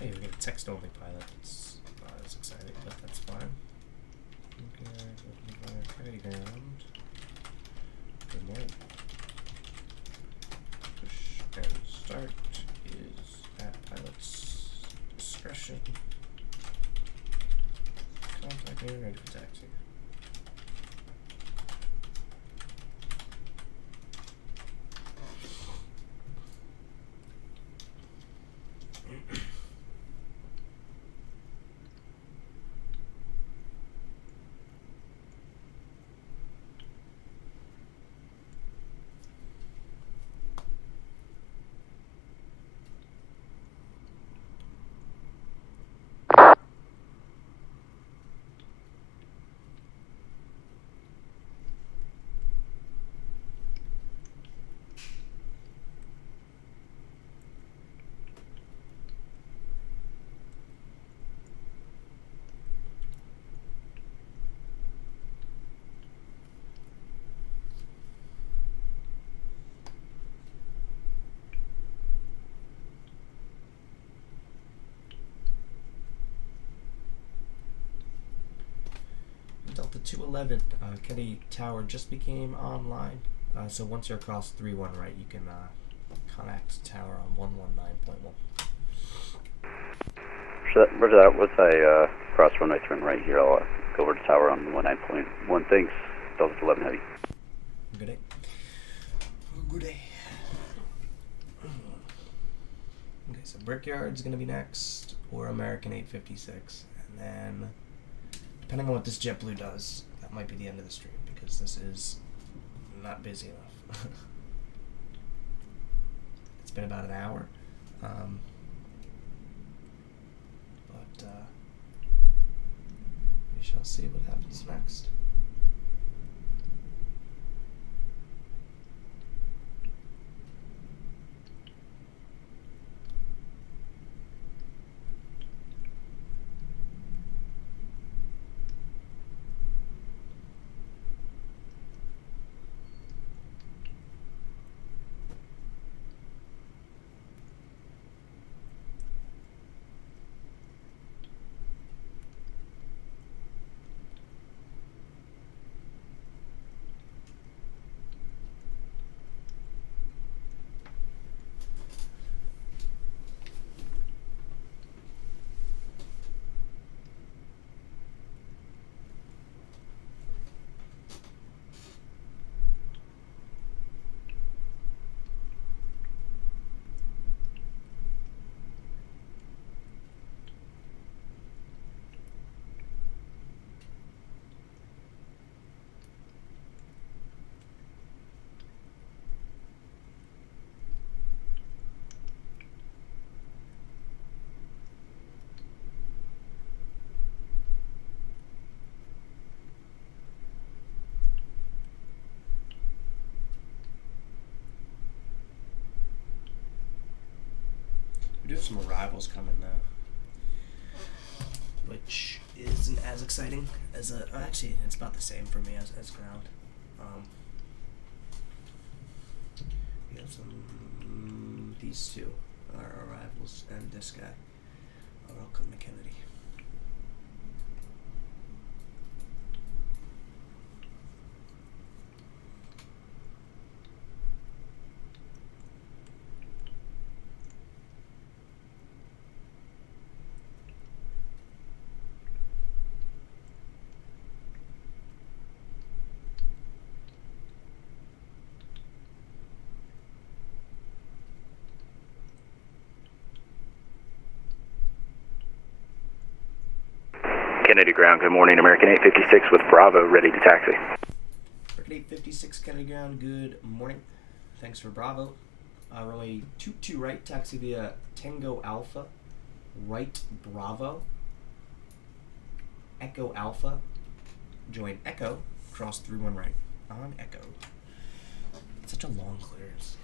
Hey, we get a text-only pilot. It's not as exciting, but that's fine. Okay, kennedy ground. Good morning. Push and start is at pilot's discretion. Contact me, ready for taxi. Delta 211, Kennedy Tower just became online. So once you're across 3-1 right, you can connect tower on 119.1. Roger that. What's a cross runway turn right here? I'll go over to tower on 19.1. Thanks. Delta 11 Heavy. Good day. Good day. Okay, so Brickyard's gonna be next, or American 856, and then depending on what this JetBlue does, that might be the end of the stream because this is not busy enough. It's been about an hour, but we shall see what happens next. some arrivals coming now, which isn't as exciting as actually it's about the same for me as ground. We have some these two are arrivals, and this guy are all coming to Kennedy. Kennedy ground, good morning. American 856 with Bravo, ready to taxi. American 856 Kennedy ground, good morning. Thanks for Bravo. Runway 22 right, taxi via Tango Alpha, right Bravo, Echo Alpha, join Echo, cross 31 right, on Echo. It's such a long clearance.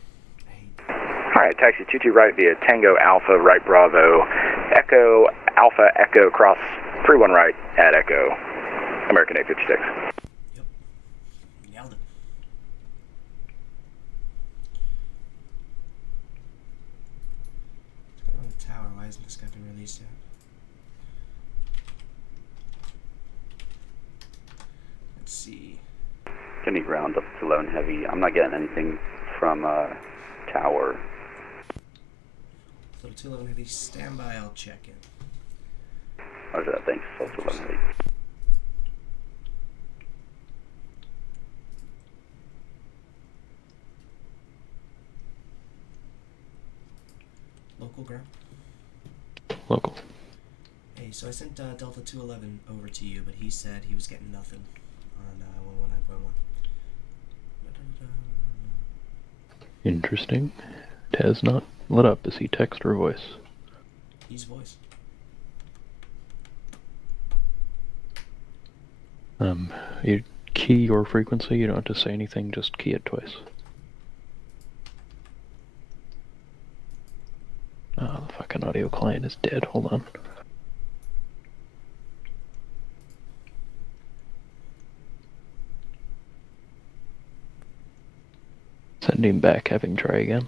I hate that. Alright, taxi 22 right via Tango Alpha, right Bravo, Echo Alpha, Echo, cross 31 right at Echo, American 856. Yep. Nailed it. What's going on with the tower? Why hasn't this guy been released yet? Let's see. Kennedy ground up to 11 heavy. I'm not getting anything from tower. Little 211 heavy, standby, I'll check in. Roger that, thanks. Also 11 heavy. Local ground? Local. Hey, so I sent Delta 211 over to you, but he said he was getting nothing on 119.1. Interesting. It has not lit up. Is he text or voice? He's voice. You key your frequency, you don't have to say anything, just key it twice. Oh, the fucking audio client is dead, hold on. Send him back, have him try again.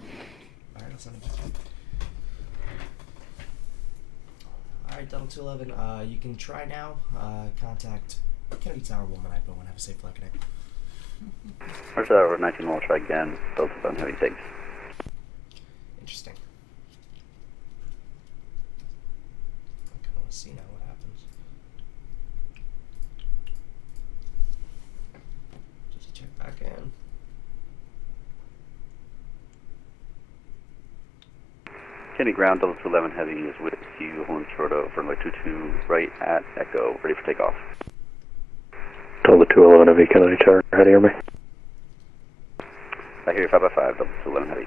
Alright, I'll send him back. Alright, Delta 211, you can try now. Contact Kennedy Tower 119.1. Have a safe flight connect. Roger that, over 19 will try again. Delta 11 heavy, thanks. Interesting. I kind of want to see now what happens. Did you check back in? Kennedy ground, Delta 11 heavy is with you, holding short of runway 22 right at Echo, ready for takeoff. Delta 211 heavy, Kennedy Tower, how do you hear me? I hear you 5x5, Delta 211 heavy.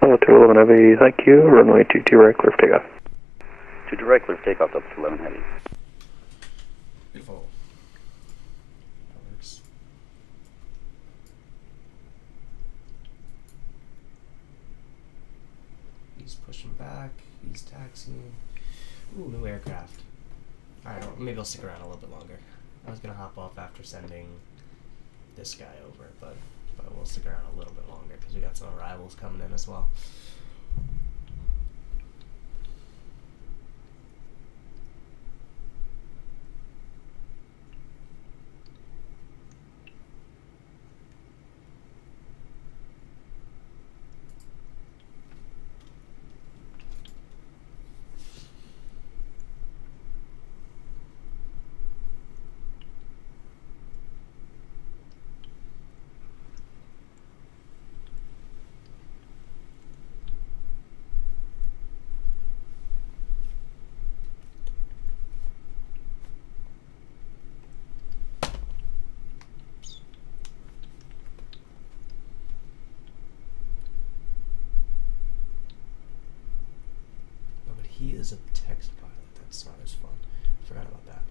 Delta 211 heavy, thank you. Runway 22 right, clear for takeoff. 22 right, clear for takeoff, Delta 211 heavy. Beautiful. That works. He's pushing back. He's taxiing. Ooh, new aircraft. Alright, maybe I'll stick around a little bit longer. I was gonna hop off after sending this guy over, but we'll stick around a little bit longer because we got some arrivals coming in as well. He is a text pilot. That's not as fun. Forgot about that.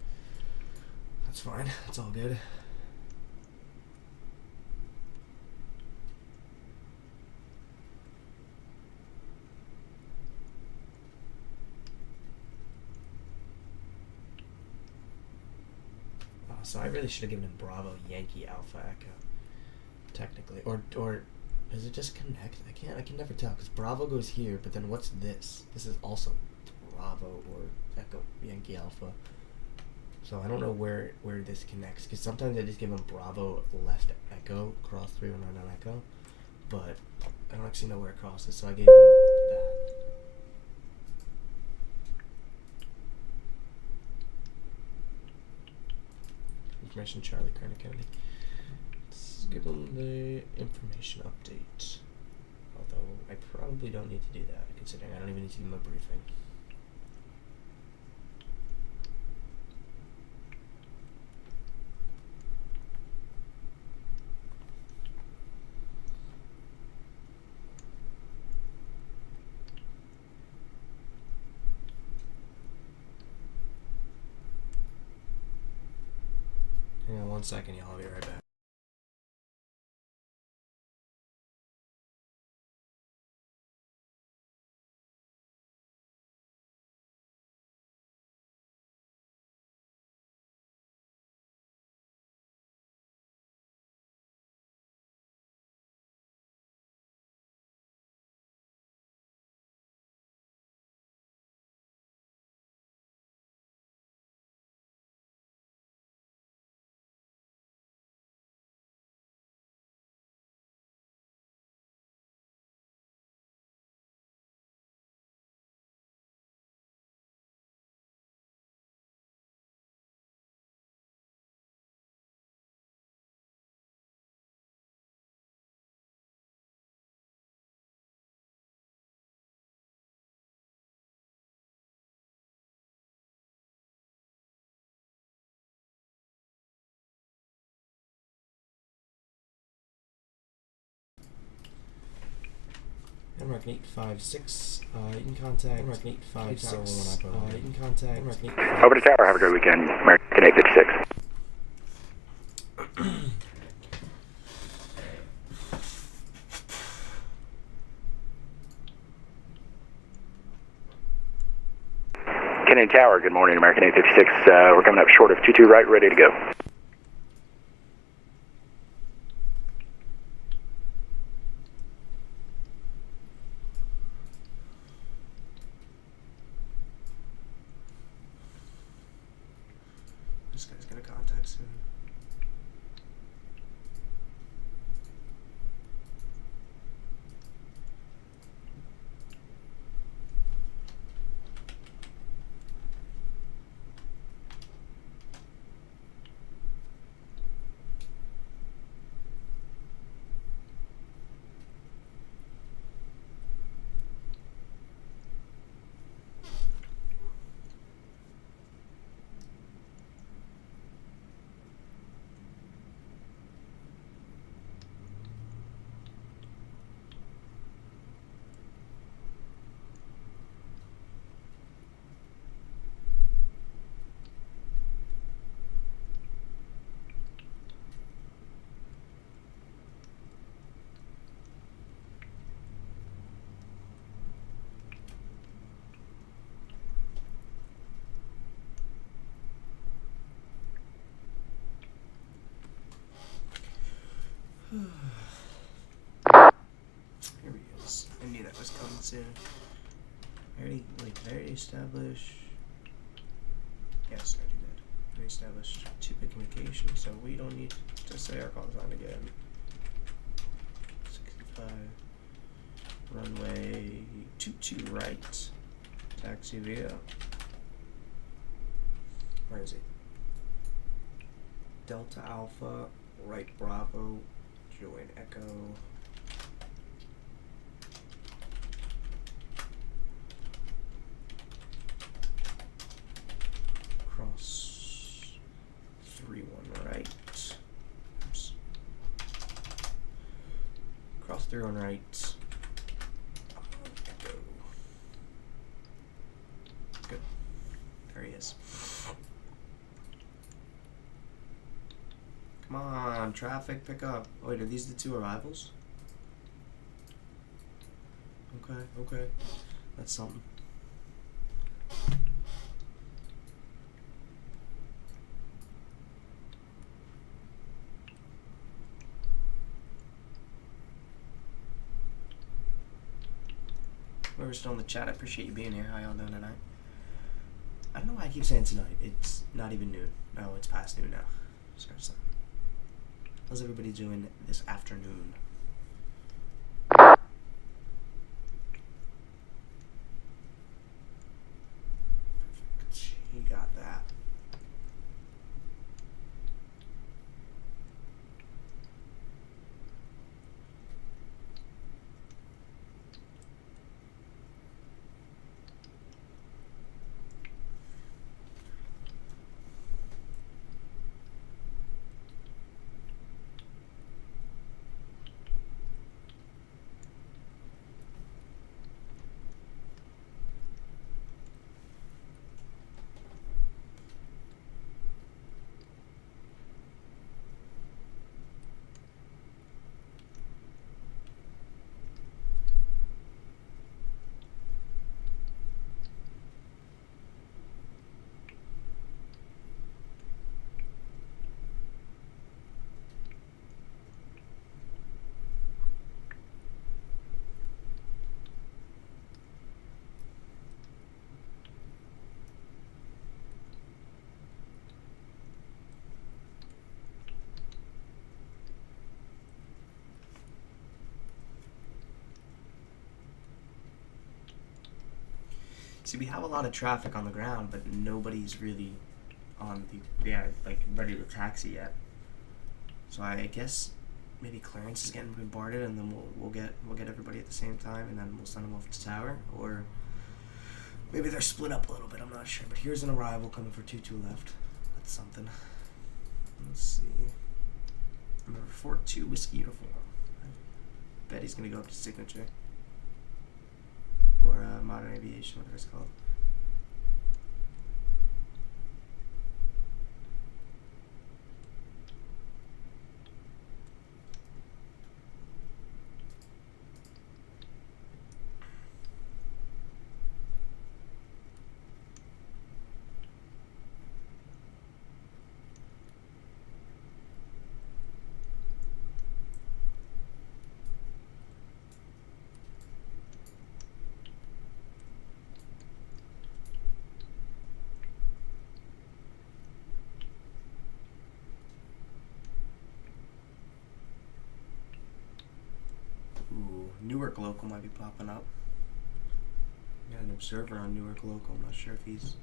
That's fine. It's all good. So I really should have given him Bravo Yankee Alpha Echo. Technically, or does it just connect? I can never tell because Bravo goes here, but then what's this? This is also Bravo or Echo Yankee Alpha. So I don't know where this connects because sometimes I just give him Bravo left Echo cross 319 Echo, but I don't actually know where it crosses. So I gave him that. Information Charlie Kerner Kennedy. Let's give them the information update. Although I probably don't need to do that, considering I don't even need to give them a briefing. Hang on 1 second, y'all. I'll be right back. American 856, you can contact American 856, you can contact American 856. Over to tower, have a great weekend, American 856. Kennedy Tower, good morning, American 856. We're coming up short of 22 right, ready to go. This guy's gonna contact soon. Here he is. I knew that was coming soon. Very established. Yes, I do that. Very established 2-bit communication, so we don't need to say our call sign again. 65. Runway 22 right. Taxi via. Where is it? Delta Alpha, right Bravo, join Echo. Cross 31 right. Oops. Cross 31 right. Echo. Good. There he is. Come on, traffic, pick up. Oh, wait, are these the two arrivals? Okay. That's something. Whoever's still in the chat, I appreciate you being here. How y'all doing tonight? I don't know why I keep saying tonight. It's not even noon. No, it's past noon now. Sorry, son. How's everybody doing this afternoon? Perfect. You got that. See, we have a lot of traffic on the ground, but nobody's really on the, like, ready to taxi yet. So I guess maybe clearance is getting bombarded, and then we'll get everybody at the same time, and then we'll send them off to tower, or maybe they're split up a little bit. I'm not sure. But here's an arrival coming for 2-2 left. That's something. Let's see. Number 4-2 whiskey uniform. I bet he's gonna go up to signature. Or modern aviation, whatever it's called. Newark local might be popping up. Got an observer on Newark local. I'm not sure if he's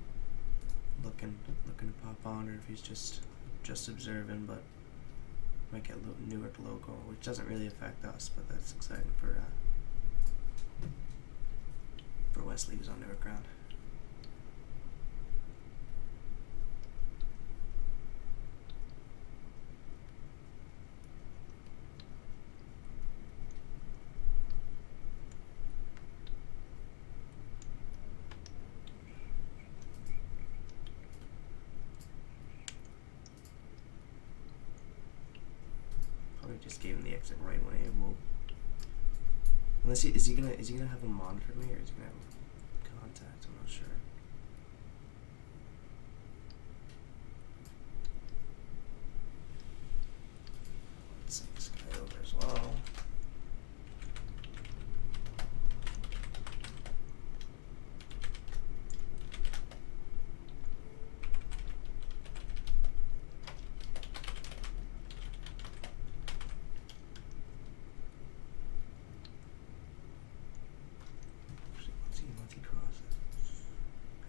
looking to pop on or if he's just observing, but might get Newark local, which doesn't really affect us, but that's exciting for Wesley, who's on Newark ground. Just gave him the exit right when he will. Unless is he gonna have him monitor me, or is he gonna have contact? I'm not sure. Let's send this guy over as well.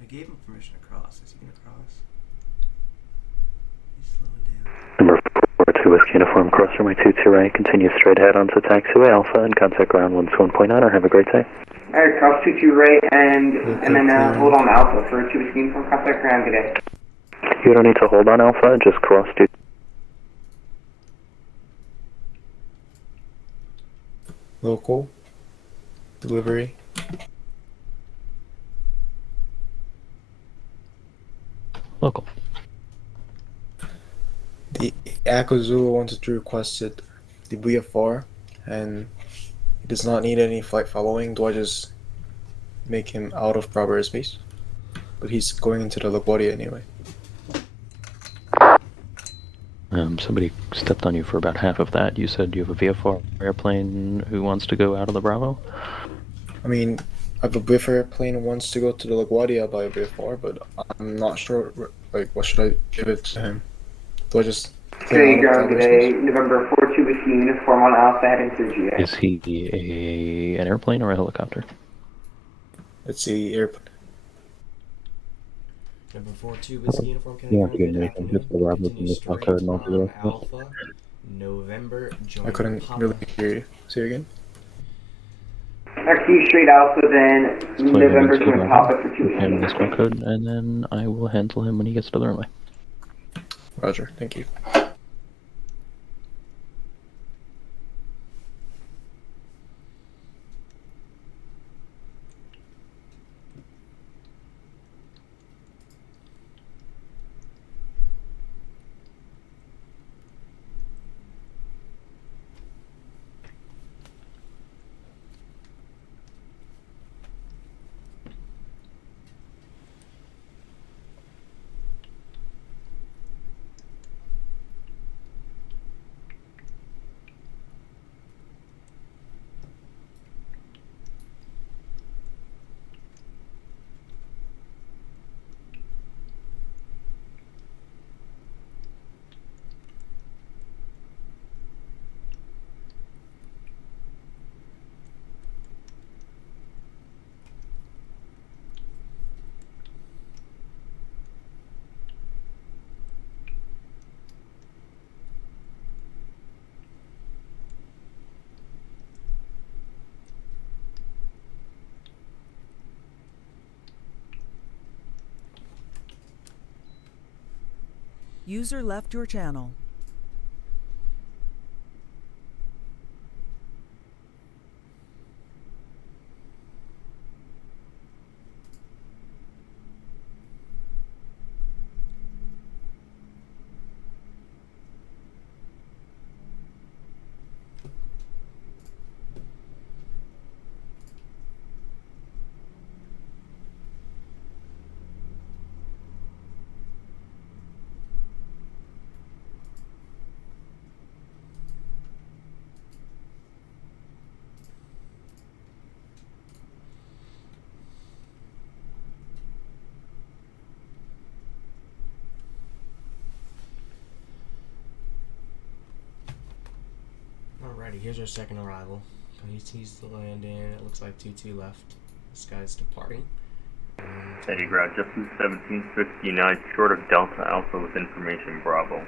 I gave him permission to cross. Is he gonna cross? He's slowing down. Number 4-2 Whiskey Uniform, cross runway 22 right, continue straight ahead onto taxiway Alpha and contact ground 121.9. Have a great day. Alright, cross 22 right and then hold on Alpha for 2 Whiskey Uniform, contact ground, good day. You don't need to hold on Alpha, just cross 2. Local. Delivery. Local. The Echo Zulu 123 requested the VFR, and he does not need any flight following. Do I just make him out of proper airspace? But he's going into the LaGuardia anyway. Somebody stepped on you for about half of that. You said you have a VFR airplane who wants to go out of the Bravo? I mean, I have a brief airplane wants to go to the LaGuardia by VFR, but I'm not sure, like, what should I give it to him? Do I just clear Trade out of ground proper today, airspace? November 42 Whiskey Uniform on Alpha heading through GA. Is he an airplane or a helicopter? It's the airplane. Number 42 Whiskey Uniform, You Kennedy want to Ground, get good anything, afternoon. just the arrival from Continue the stock code straight and all the on rest of Alpha, November, I join couldn't Papa. really hear you. Say it again. XU straight Alpha, then Clear him November into the join ground, Papa for 2 give him the Whiskey. stock code, and then I will handle him when he gets to the runway. Roger, thank you. User left your channel. Alrighty, here's our second arrival. ATC's the land in. It looks like 2-2 left. This guy's departing. Steady ground, just 1759, short of Delta Alpha with information Bravo.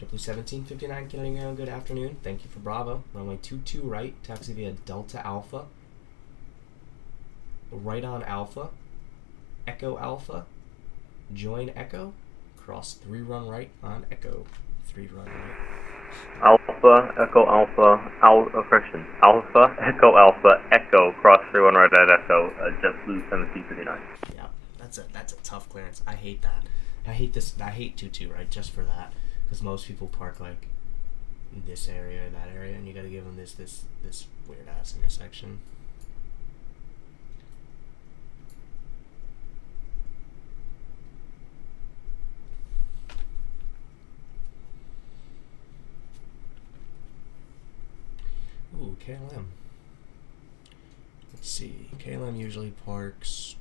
W1759, Kennedy Ground, good afternoon. Thank you for Bravo. Runway 22 right, taxi via Delta Alpha. Right on Alpha. Echo Alpha. Join Echo. Cross 3 run right on Echo. 3 run right. Alpha, Echo Alpha, correction. Alpha, Echo Alpha, Echo, cross 31 right at Echo, JetBlue 1759. Yeah, that's a tough clearance. I hate that. I hate this. I hate 2-2 right just for that, because most people park like in this area and that area, and you got to give them this weird ass intersection. Ooh, KLM. Let's see. KLM usually parks,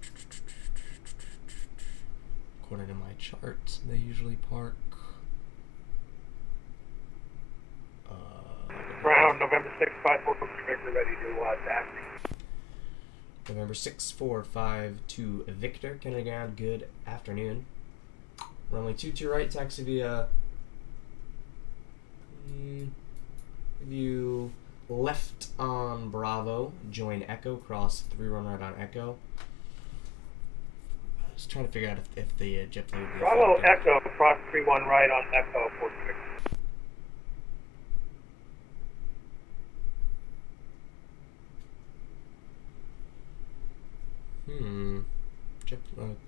according to my chart, they usually park. Ground, November 654, Victor, ready to taxi. November 6452 Victor, Kennedy Ground, good afternoon. Runway 22 right, taxi via. View left on Bravo, join Echo, cross 3 run right on Echo. I was trying to figure out if the JetBlue would be Bravo effective. Echo, cross 31 right on Echo, 46.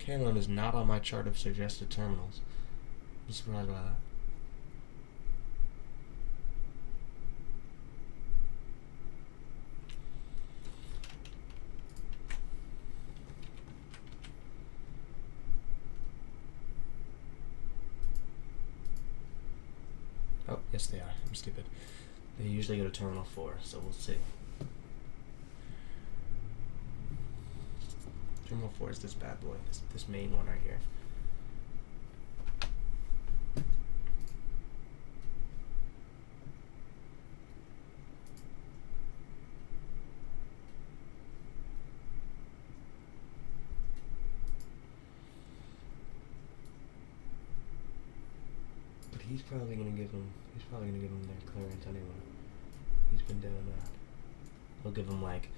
KLM is not on my chart of suggested terminals. I'm surprised by that. Oh, yes they are. I'm stupid. They usually go to Terminal 4, so we'll see. Terminal 4 is this bad boy, this main one right here. But he's probably gonna give them their clearance anyway. He's been doing that. He'll give them like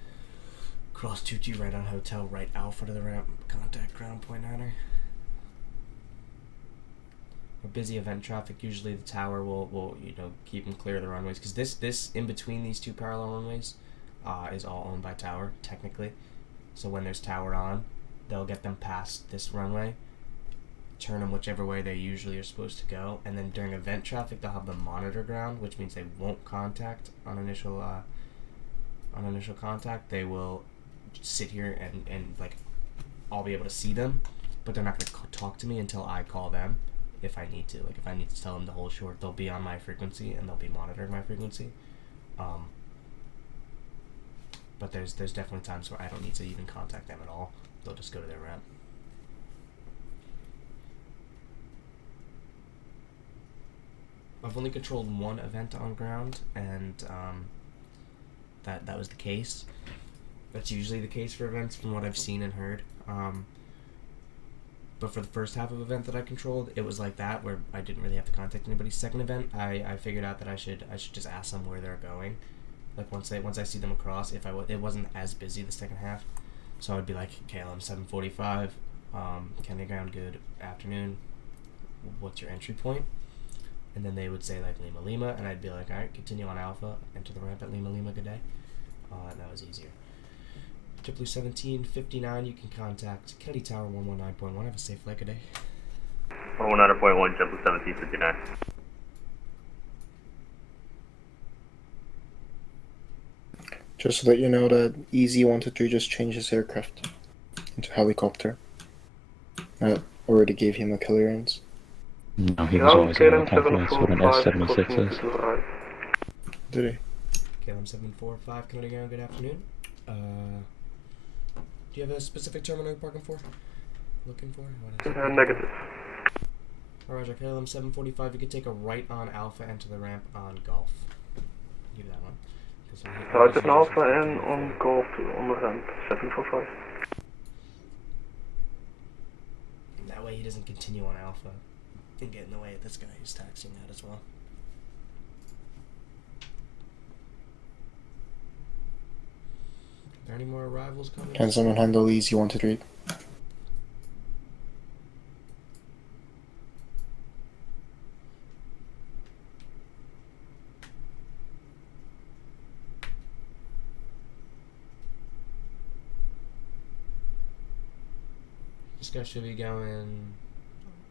cross 2G right on hotel, right alpha to the ramp, contact ground point niner. For busy event traffic, usually the tower will keep them clear of the runways, because this in between these two parallel runways is all owned by tower technically. So when there's tower on, they'll get them past this runway, turn them whichever way they usually are supposed to go, and then during event traffic they'll have them monitor ground, which means they won't contact on initial contact. They will sit here and like I'll be able to see them, but they're not going to talk to me until I call them if I need to. Like if I need to tell them to hold short, they'll be on my frequency and they'll be monitoring my frequency. But there's definitely times where I don't need to even contact them at all. They'll just go to their ramp. I've only controlled one event on ground, and that was the case. That's usually the case for events from what I've seen and heard. But for the first half of the event that I controlled, it was like that, where I didn't really have to contact anybody. Second event, I figured out that I should just ask them where they're going. Like once I see them across, it wasn't as busy the second half, so I would be like, KLM 745, Kennedy ground, good afternoon. What's your entry point? And then they would say like Lima Lima, and I'd be like, all right, continue on Alpha, enter the ramp at Lima Lima, good day. And that was easier. JetBlue 1759, you can contact Kennedy Tower 119.1. Have a safe flight, good day. 119.1, JetBlue 1759. Just to let you know that EZ-123 just changed his aircraft into helicopter. I already gave him a clearance. No, he was always in helicopter. That's what an S-76 is. Did he? KLM 745, Kennedy ground, good afternoon. Do you have a specific terminal you're parking for? Looking for? Negative. Roger, KLM 745, you could take a right on Alpha, enter the ramp on Golf. Give that one. Right on Alpha and on Golf on the ramp, 745. That way he doesn't continue on Alpha and get in the way of this guy who's taxiing out as well. Are there any more arrivals coming? Can someone handle EZ-123? This guy should be going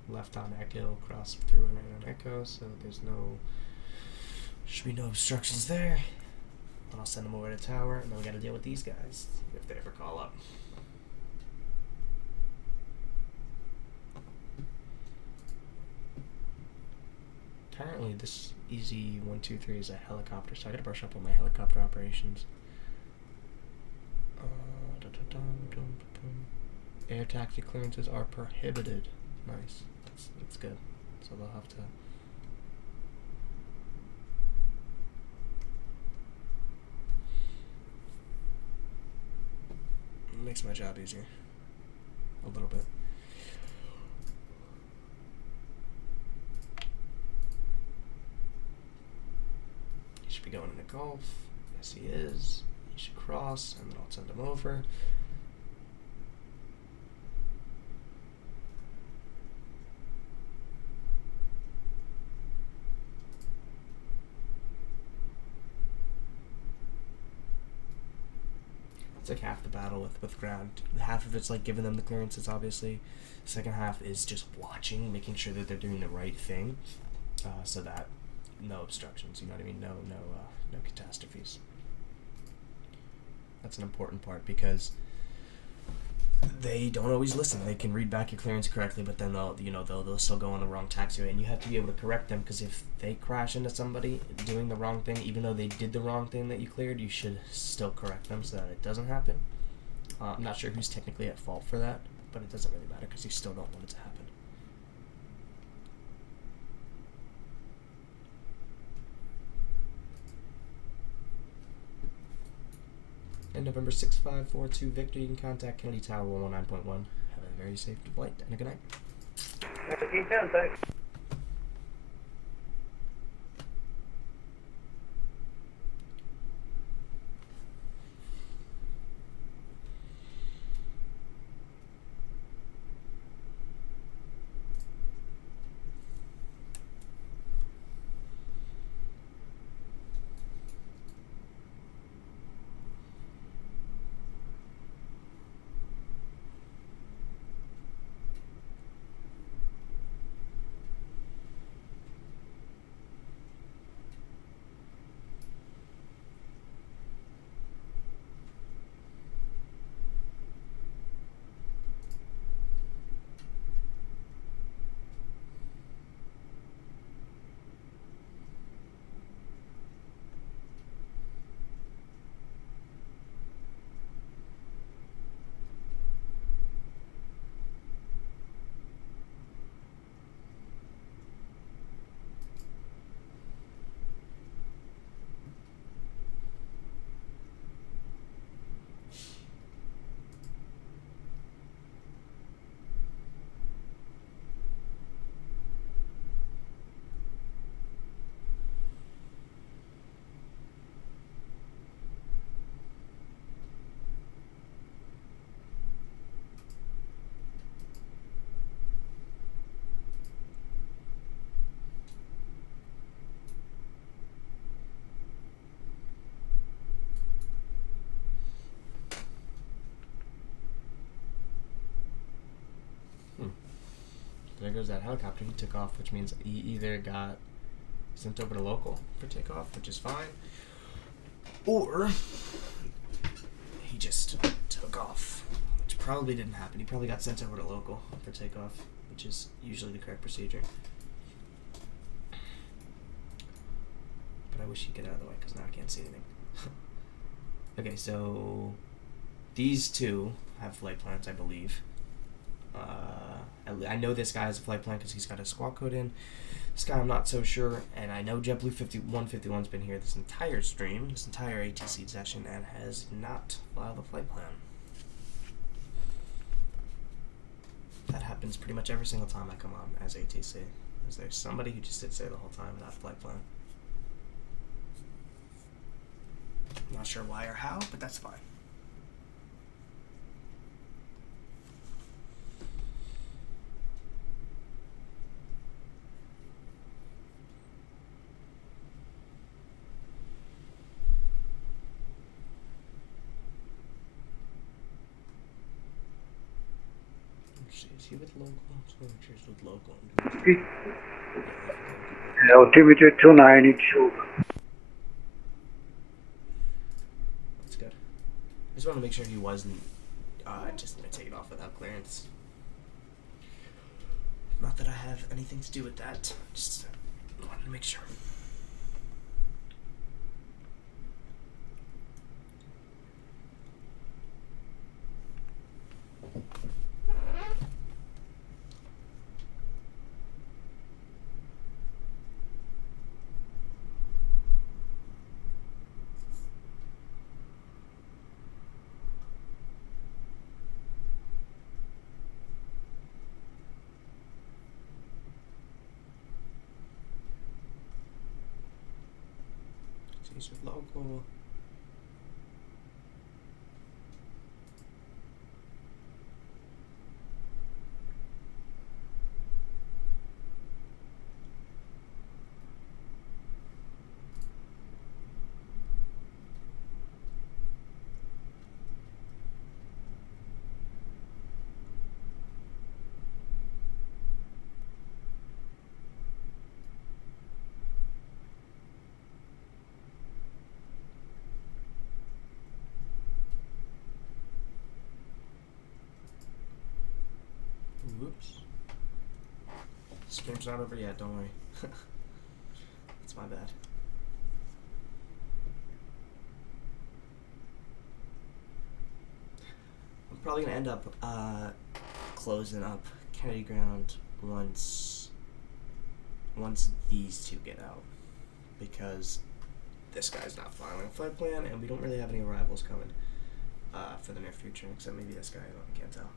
left on Echo, cross through and right on Echo, so should be no obstructions there. I'll send them over to tower, and then we gotta deal with these guys if they ever call up. Apparently this EZ-123 is a helicopter, so I gotta brush up on my helicopter operations. Air taxi clearances are prohibited. Nice. That's good. So they'll have to... It makes my job easier. A little bit. He should be going into Golf. Yes, he is. He should cross, and then I'll send him over. It's like half the battle with ground. Half of it's like giving them the clearances, obviously. The second half is just watching, making sure that they're doing the right thing, so that no obstructions. You know what I mean? No catastrophes. That's an important part because they don't always listen. They can read back your clearance correctly, but then they'll still go on the wrong taxiway, and you have to be able to correct them, because if they crash into somebody doing the wrong thing, even though they did the wrong thing that you cleared, you should still correct them so that it doesn't happen. I'm not sure who's technically at fault for that, but it doesn't really matter because you still don't want it to happen. And November 6542 Victor, you can contact Kennedy Tower 119.1. Have a very safe flight and a good night. Thanks. There goes that helicopter. He took off, which means he either got sent over to local for takeoff, which is fine, or he just took off, which probably didn't happen. He probably got sent over to local for takeoff, which is usually the correct procedure. But I wish he'd get out of the way because now I can't see anything. Okay, so these two have flight plans, I believe. I know this guy has a flight plan because he's got a squawk code in. This guy I'm not so sure, and I know JetBlue 151's been here this entire stream, this entire ATC session, and has not filed a flight plan. That happens pretty much every single time I come on as ATC. Is there somebody who just sits there the whole time without a flight plan? I'm not sure why or how, but that's fine. Is he with local? Let's go make sure he's with local. Altimeter 292. That's good. I just want to make sure he wasn't just going to take it off without clearance. Not that I have anything to do with that. Just wanted to make sure. He's with local. Whoops. This game's not over yet, don't worry. That's my bad. probably gonna end up closing up Kennedy Ground once these two get out, because this guy's not filing a flight plan, and we don't really have any arrivals coming for the near future, except maybe this guy. I can't tell.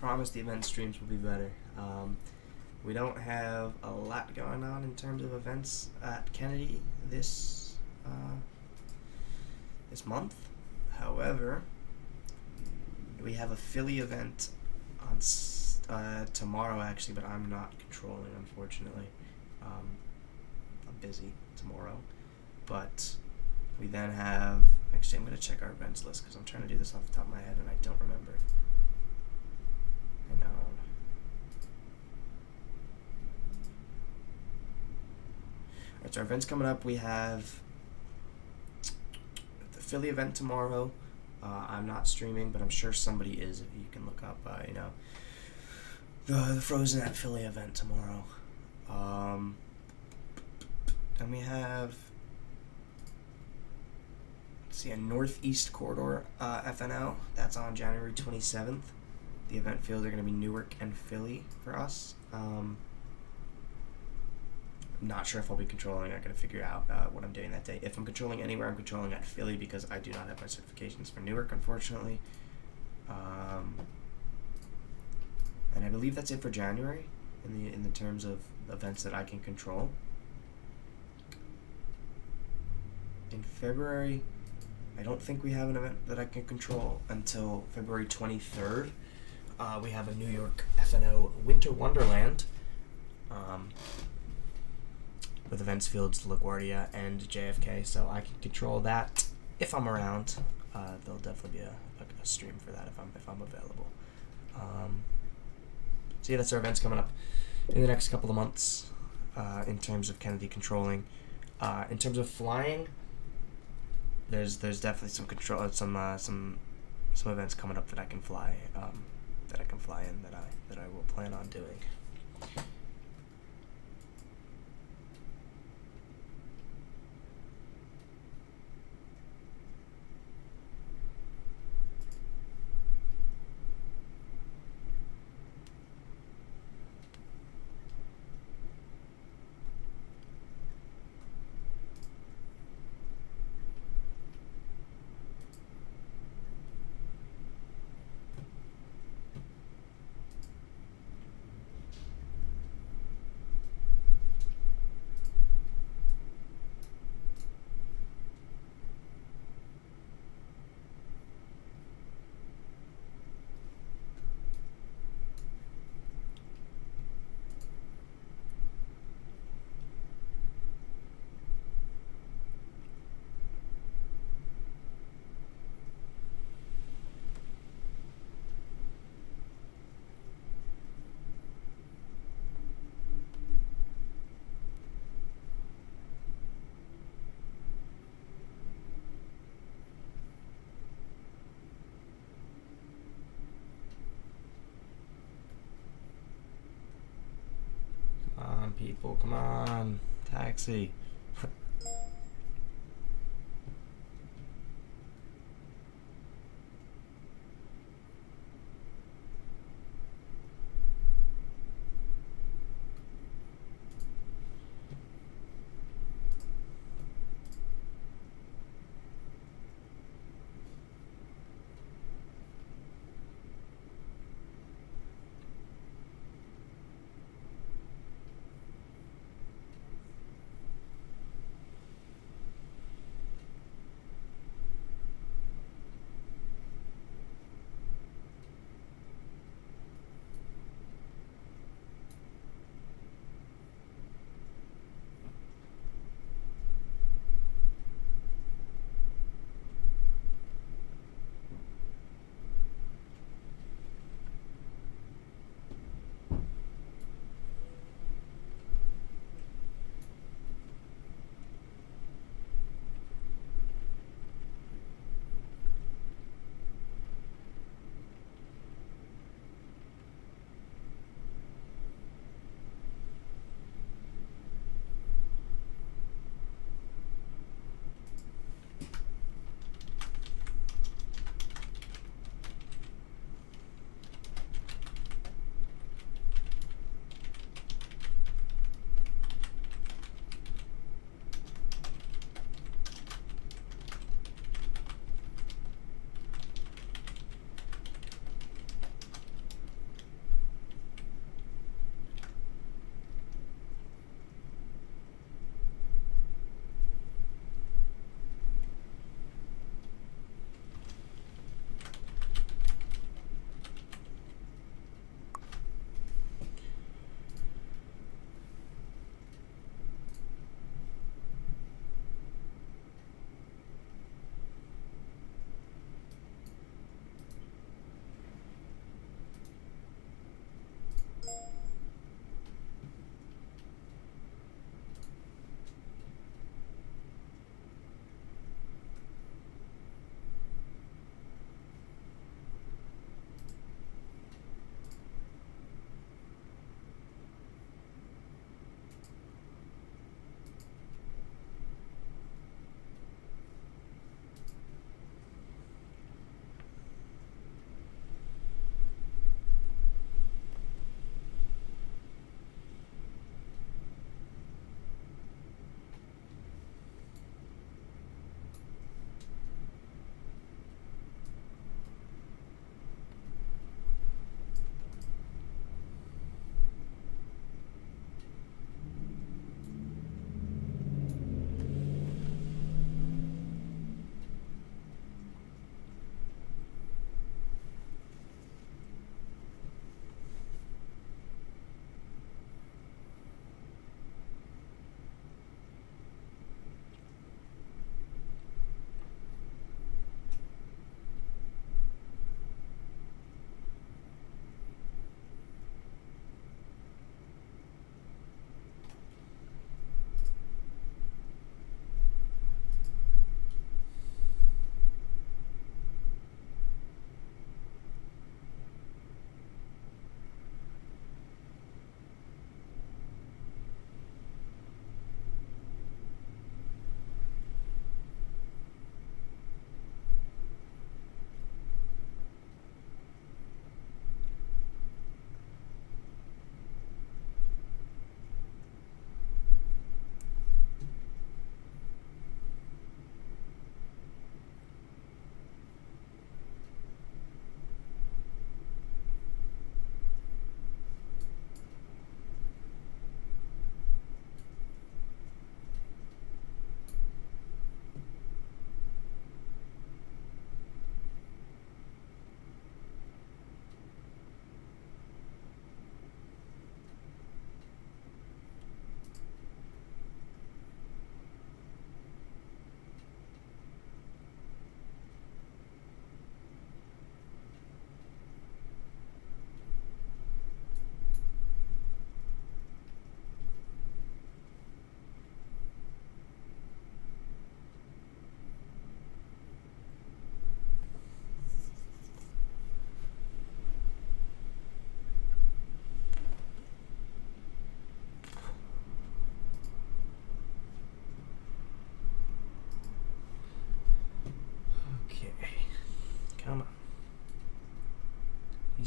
Promise the event streams will be better. We don't have a lot going on in terms of events at Kennedy this month. However, we have a Philly event on tomorrow actually, but I'm not controlling, unfortunately. I'm busy tomorrow, but we then have, actually I'm going to check our events list because I'm trying to do this off the top of my head and I don't remember. Hang on. Alright, so our events coming up, we have the Philly event tomorrow. I'm not streaming, but I'm sure somebody is. If you can look up, the Frozen at Philly event tomorrow. Then we have, let's see, a Northeast Corridor FNO. That's on January 27th. The event fields are going to be Newark and Philly for us. I'm not sure if I'll be controlling. I got to figure out what I'm doing that day. If I'm controlling anywhere, I'm controlling at Philly because I do not have my certifications for Newark, unfortunately. And I believe that's it for January in the terms of events that I can control. In February, I don't think we have an event that I can control until February 23rd. We have a New York FNO Winter Wonderland with events fields LaGuardia and JFK, so I can control that if I'm around. There'll definitely be a stream for that if I'm available. So yeah, that's our events coming up in the next couple of months in terms of Kennedy controlling. In terms of flying, there's definitely some control, some events coming up that I can fly. That I will plan on doing. on, people. Come on. Taxi.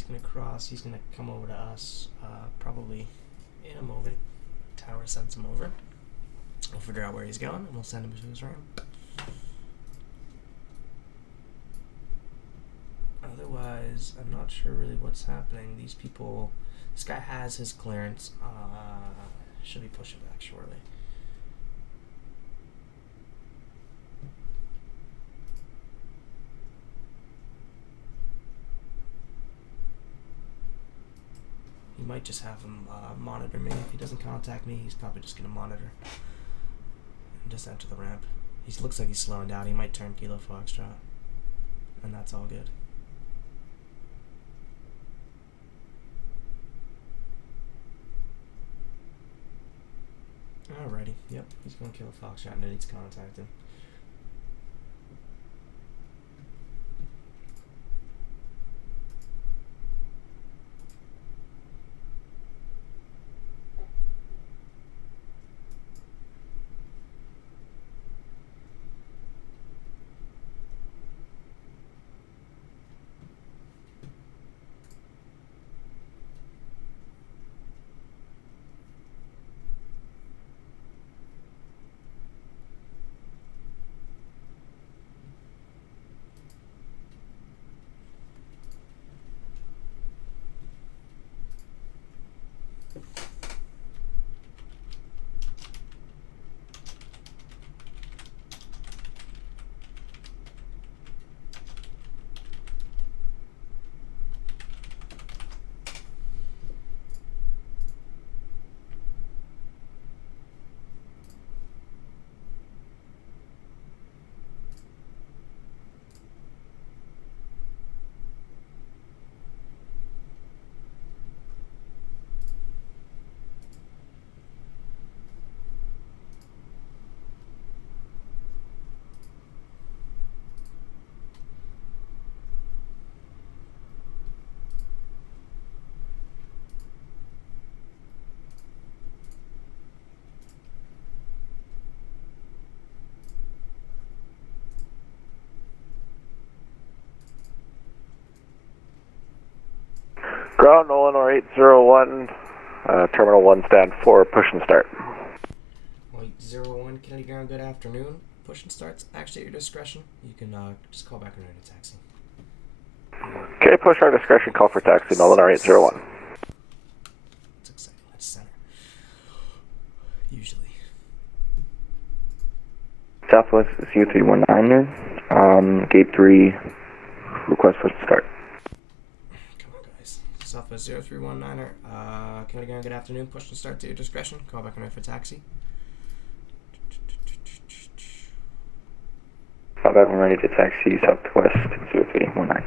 he's gonna cross. He's gonna come over to us probably in a moment. Tower sends him over. We'll figure out where he's going, and we'll send him to his ramp. Otherwise, I'm not sure really what's happening. These people... This guy has his clearance. Should be pushing back shortly. He might just have him monitor me. If he doesn't contact me, he's probably just going to monitor. And just enter the ramp. He looks like he's slowing down. He might turn Kilo Foxtrot. And that's all good. Alrighty, yep, he's going to kill a Foxtrot and I need to contact him. Ground Nolan or 801, Terminal 1 stand for push and start. 01, Kennedy Ground, good afternoon. Push and starts actually at your discretion. You can just call back and run a taxi. Okay, push our discretion, call for taxi, Nolan or 801. It's exciting, that's center. Usually. Southwest U319, gate 3, request push and start. Southwest 0319er, Kennedy Ground, good afternoon. Push and start to your discretion. Call back and run for taxi. Call back and ready to taxi Southwest 0319.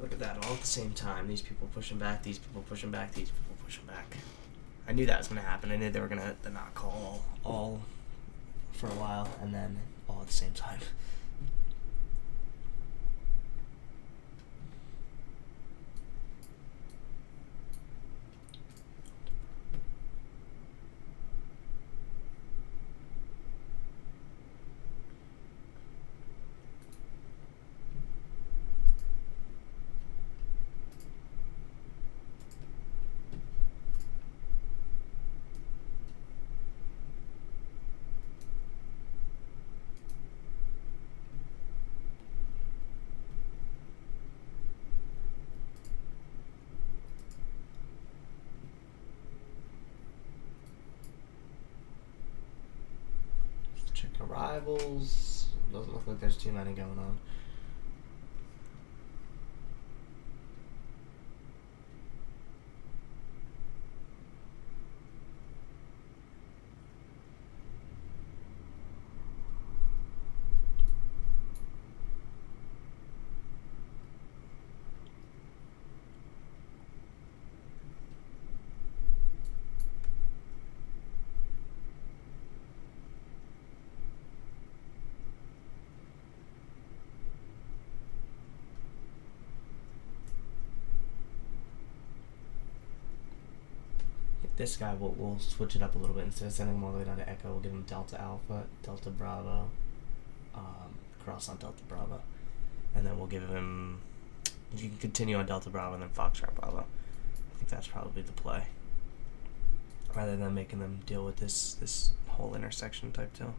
Look at that, all at the same time. These people pushing back, these people pushing back, these people pushing back. I knew that was going to happen. I knew they were going to not call all for a while, and then all at the same time. Doesn't look like there's too many going on. This guy, we'll switch it up a little bit. Instead of sending him all the way down to Echo, we'll give him Delta Alpha, Delta Bravo, cross on Delta Bravo. And then we'll give him, you can continue on Delta Bravo and then Foxtrot Bravo. I think that's probably the play. Rather than making them deal with this whole intersection type deal.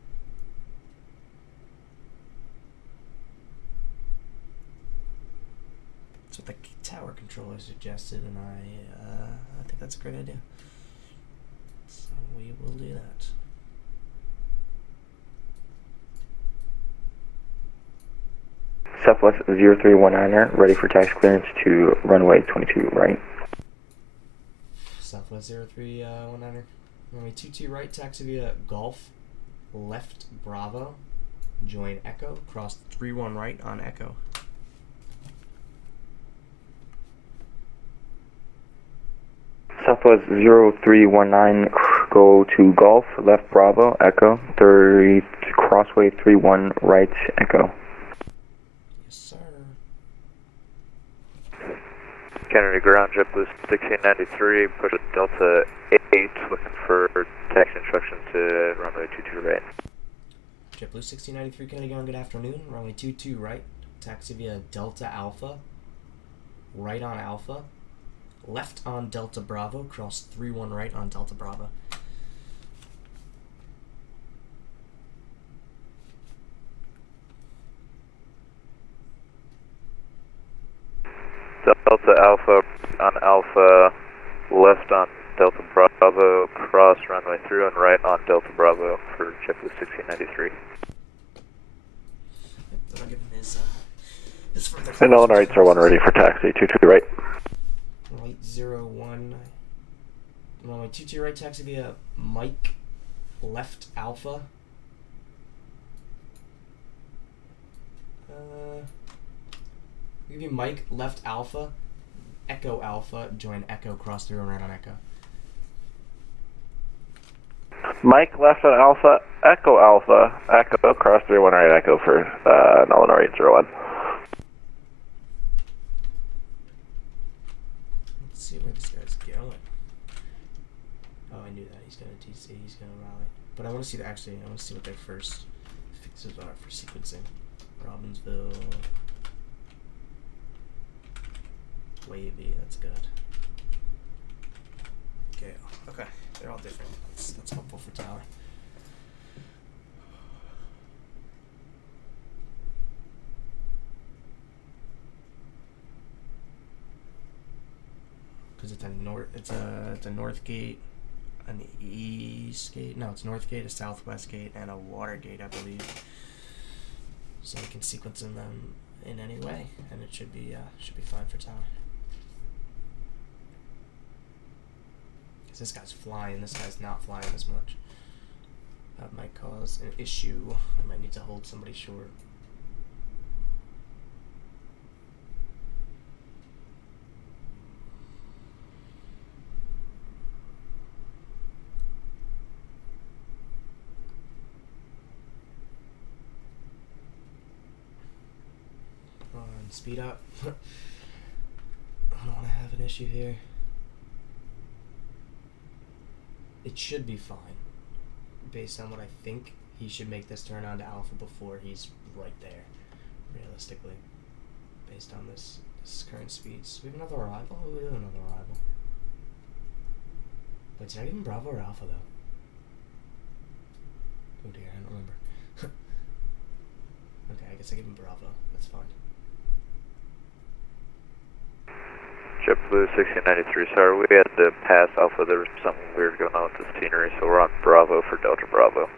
That's what the tower controller suggested, and I think that's a great idea. So we will do that. Southwest 0319er, ready for taxi clearance to runway 22 right. Southwest 0319er, runway 22 right, taxi via Golf, left Bravo, join Echo, cross 31 right on Echo. Southwest 0319, go to Golf, left Bravo, Echo, crossway 31 right, Echo. Yes, sir. Kennedy ground, JetBlue 1693, push Delta 8, looking for taxi instructions to runway 22 right. JetBlue 1693, Kennedy ground, good afternoon, runway 22 right, taxi via Delta Alpha, right on Alpha, left on Delta Bravo, cross 31 right on Delta Bravo. Delta Alpha on Alpha, left on Delta Bravo, cross runway through and right on Delta Bravo for JetBlue 1693. I'll give him his further. And all rights are 1 ready for taxi, 22 right. Right 01. Runway 22 right, taxi via Mike, left Alpha. Give you Mike, left Alpha, Echo Alpha, join Echo, cross through and right on Echo. Mike left on Alpha, Echo, cross 31 right, Echo for Illinois 801. Let's see where this guy's going. Oh, I knew that. He's going to TC, he's going to Raleigh. But I want to see I want to see what their first fixes are for sequencing. Robbinsville. Wavy, that's good. Okay, they're all different. That's helpful for tower. Because it's a north gate, an east gate. No, it's north gate, a southwest gate, and a water gate, I believe. So we can sequence them in any way, and it should be fine for tower. This guy's flying, this guy's not flying as much. That might cause an issue. I might need to hold somebody short. Come on, speed up. I don't want to have an issue here. It should be fine, based on what I think. He should make this turn on to Alpha before he's right there, realistically, based on this current speeds. We have another arrival? Oh, we have another arrival. Wait, did I give him Bravo or Alpha, though? Oh dear, I don't remember. Okay, I guess I give him Bravo. That's fine. JetBlue 1693, sorry, we had to pass Alpha. There was something weird going on with the scenery, so we're on Bravo for Delta Bravo.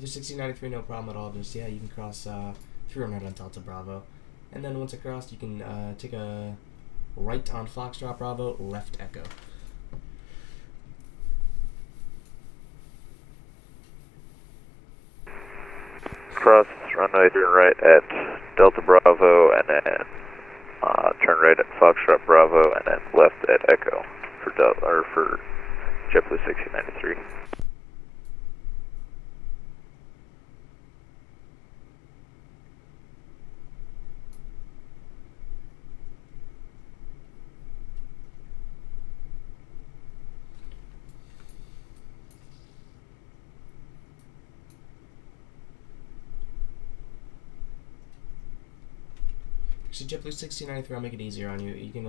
There's 1693, no problem at all. Just, yeah, you can cross 300 on Delta Bravo. And then once across, you can take a right on Foxtrot Bravo, left Echo. Cross runway turn right at Delta Bravo, and then turn right at Foxtrot Bravo, and then left at Echo for JetBlue 1693. So JetBlue 1693, I'll make it easier on you. You can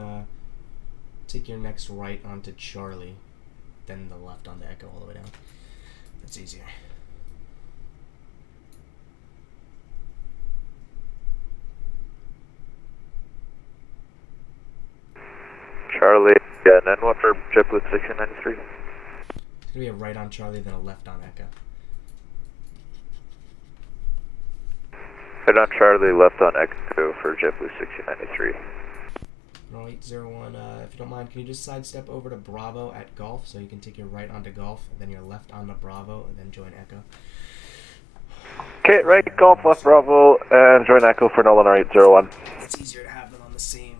take your next right onto Charlie, then the left onto Echo all the way down. That's easier. Charlie, yeah, and then what for JetBlue 1693? It's going to be a right on Charlie, then a left on Echo. Right on Charlie, left on Echo for JetBlue 1693. 0801, if you don't mind, can you just sidestep over to Bravo at Golf, so you can take your right onto Golf, and then your left onto Bravo, and then join Echo. Okay, right, Golf, left Bravo, and join Echo for Nolan 0801. It's easier to have them on the same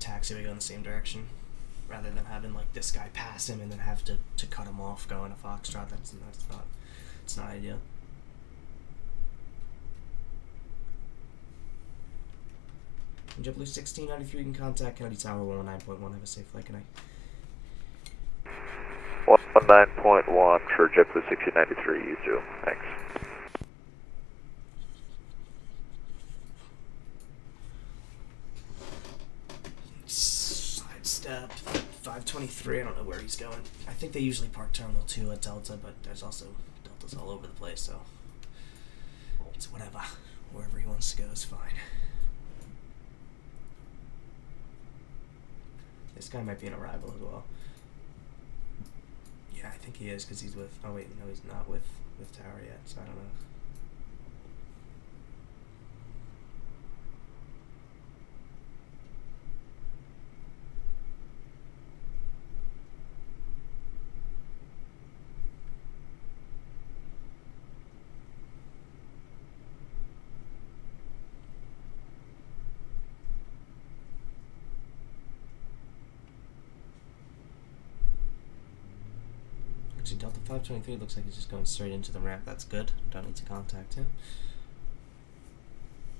taxiway going the same direction, rather than having like this guy pass him and then have to cut him off going to Foxtrot. It's not ideal. JetBlue 1693, you can contact Kennedy Tower 119.1. Have a safe flight, good night. 19.1 for JetBlue 1693, you too. Thanks. Sidestep 523, I don't know where he's going. I think they usually park Terminal 2 at Delta, but there's also Deltas all over the place, so it's whatever. Wherever he wants to go is fine. This guy might be an arrival as well. Yeah, I think he is, because he's with... Oh wait, no, he's not with Tower yet, so I don't know. Actually, Delta 523 looks like he's just going straight into the ramp. That's good. Don't need to contact him.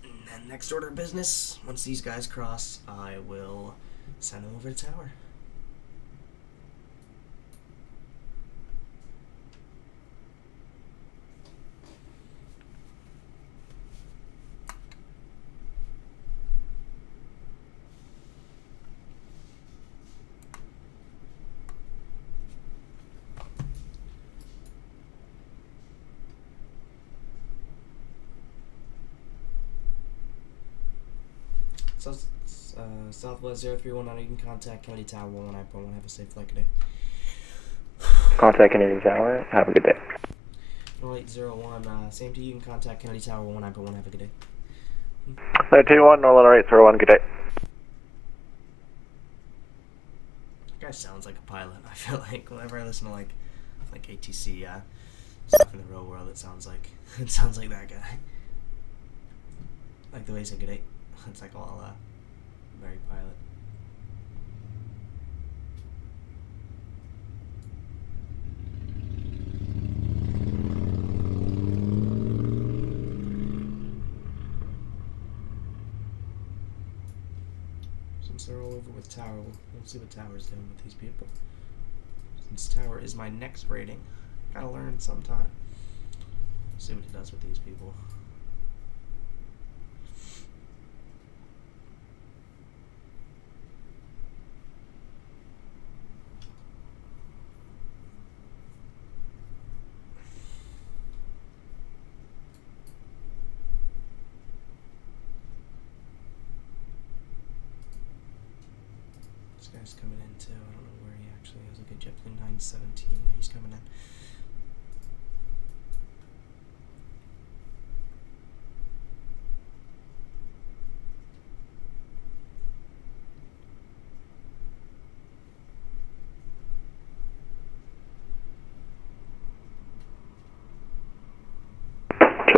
And then next order of business, once these guys cross, I will send them over to Tower. Southwest 0319, you can contact Kennedy Tower 119.1. Have a safe flight, good day. Contact Kennedy Tower. Have a good day. 0801, same to you, you can contact Kennedy Tower 119.1. Have a good day. 19-1, Nolan 0801, good day. That guy sounds like a pilot. I feel like whenever I listen to like ATC stuff in the real world, it sounds like that guy. Like the way he said good day. It's like all very pilot. Since they're all over with Tower, we'll see what Tower's doing with these people. Since Tower is my next rating, gotta learn sometime. See what he does with these people. This guy's coming in too. I don't know where he actually is. Look at JetBlue 917. He's coming in.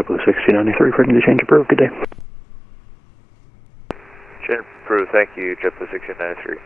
JetBlue 1693, ready to change approved. Good day. Change approved, thank you, JetBlue 1693.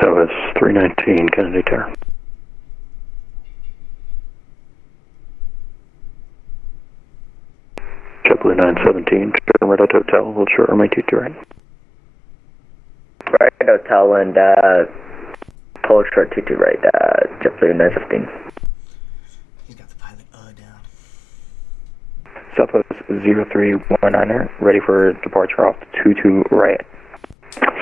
So it's 319 Kennedy Tower. JetBlue 917, turn right out hotel, hold short runway 22 right. Right hotel and pull short 22 right, JetBlue 915. Southwest 0319er, ready for departure off 22 right.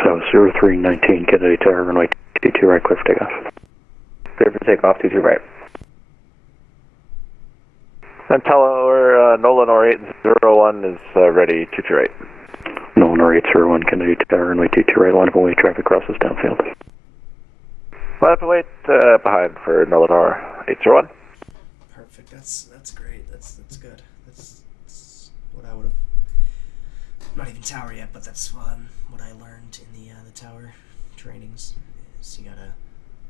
So 0319 Kennedy Tower, runway 22 right, clear for takeoff. Clear for takeoff 22 right. And or Nolan or 801 is ready, 22 right. Nolan or 801 Kennedy Tower, runway 22 right, line up and wait, traffic crosses downfield. Line up and wait behind for Nolan or 801. Perfect, that's great, that's good. That's what I would have, not even tower yet, but that's what I learned in the tower trainings, is you gotta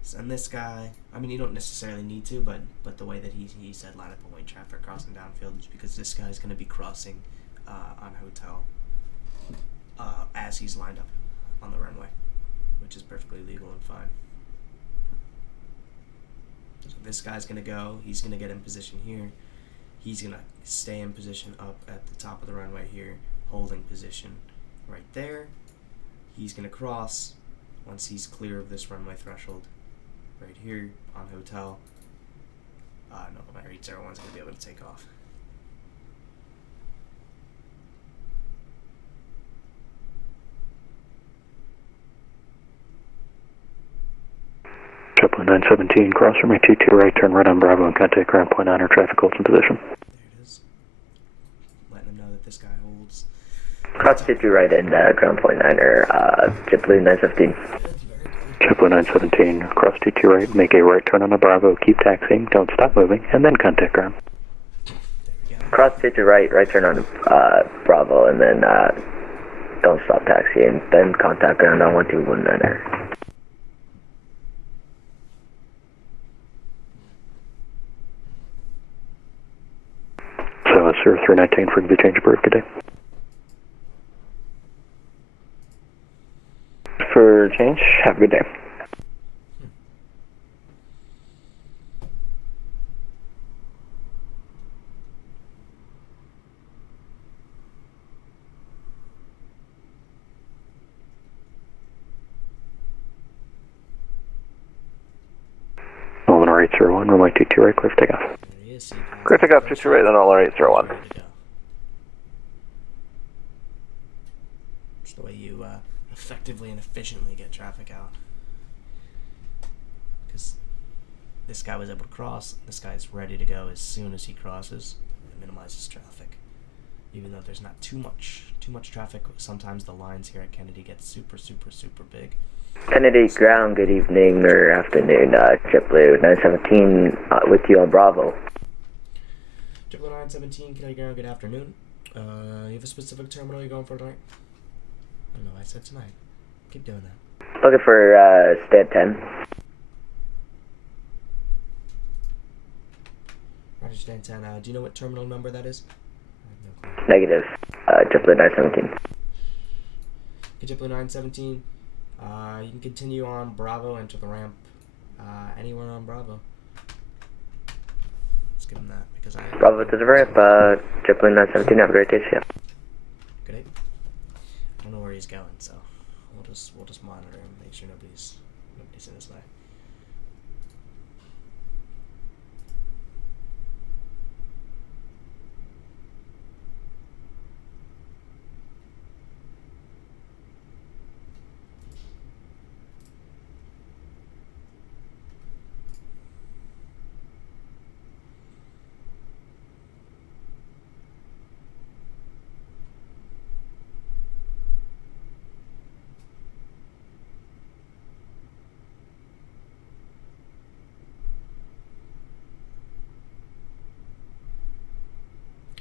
send this guy, I mean you don't necessarily need to, but the way that he said line up and wait traffic crossing downfield is because this guy's going to be crossing on hotel as he's lined up on the runway, which is perfectly legal and fine. So this guy's going to go, he's going to get in position here, he's going to stay in position up at the top of the runway here, holding position right there. He's going to cross once he's clear of this runway threshold right here on hotel. No, my 801 is going to be able to take off. JetBlue 917, cross runway 22 right, turn right on Bravo and contact ground point 9 or traffic holds in position. There it is. Letting him know that this guy holds. Cross 22 right and ground point 9er, JetBlue 915. JetBlue 917, cross 22 right, make a right turn on the Bravo, keep taxiing, don't stop moving, and then contact ground. Cross 22 right, right turn on Bravo, and then don't stop taxiing, then contact ground on 1219er. So 0319 for the change approved, good day. For change, have a good day. Nolan or 801, runway 22 right, clear for takeoff. Clear for takeoff 22 right, then Nolan or 801. It's the way you effectively and efficiently get traffic out. Because this guy was able to cross, this guy's ready to go as soon as he crosses. It minimizes traffic. Even though there's not too much traffic, sometimes the lines here at Kennedy get super big. Kennedy ground, good evening or afternoon, JetBlue 917 with you on Bravo. JetBlue 917, Kennedy ground, good afternoon. You have a specific terminal you're going for tonight? I don't know, I said tonight. Keep doing that. Looking for stand 10. Roger, stand 10. Do you know what terminal number that is? Negative. JetBlue 917. Okay, JetBlue 917. You can continue on Bravo, enter the ramp anywhere on Bravo. Let's give him that because I. Bravo to the ramp. JetBlue 917. Have a great day. See ya. Good day. I don't know where he's going, so hold we'll just monitor and make sure nobody's in this way.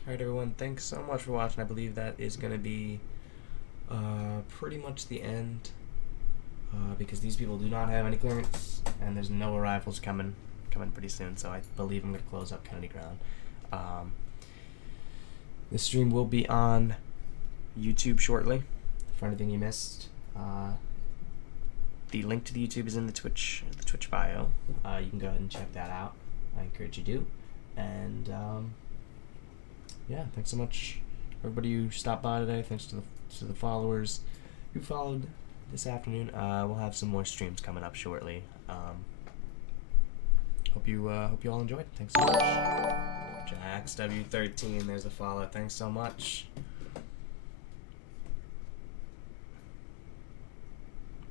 Alright everyone, thanks so much for watching. I believe that is going to be pretty much the end because these people do not have any clearance and there's no arrivals coming pretty soon, so I believe I'm going to close up Kennedy Ground. This stream will be on YouTube shortly for anything you missed. The link to the YouTube is in the Twitch bio. You can go ahead and check that out. I encourage you to. And yeah, thanks so much everybody who stopped by today. Thanks to the followers who followed this afternoon. We'll have some more streams coming up shortly. Hope you all enjoyed. Thanks so much. Jax W13, there's a follow. Thanks so much.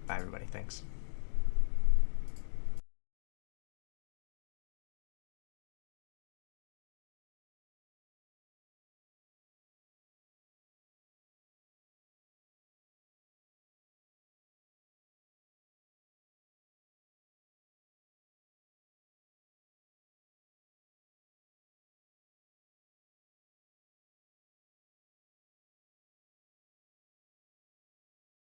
Bye everybody. Thanks.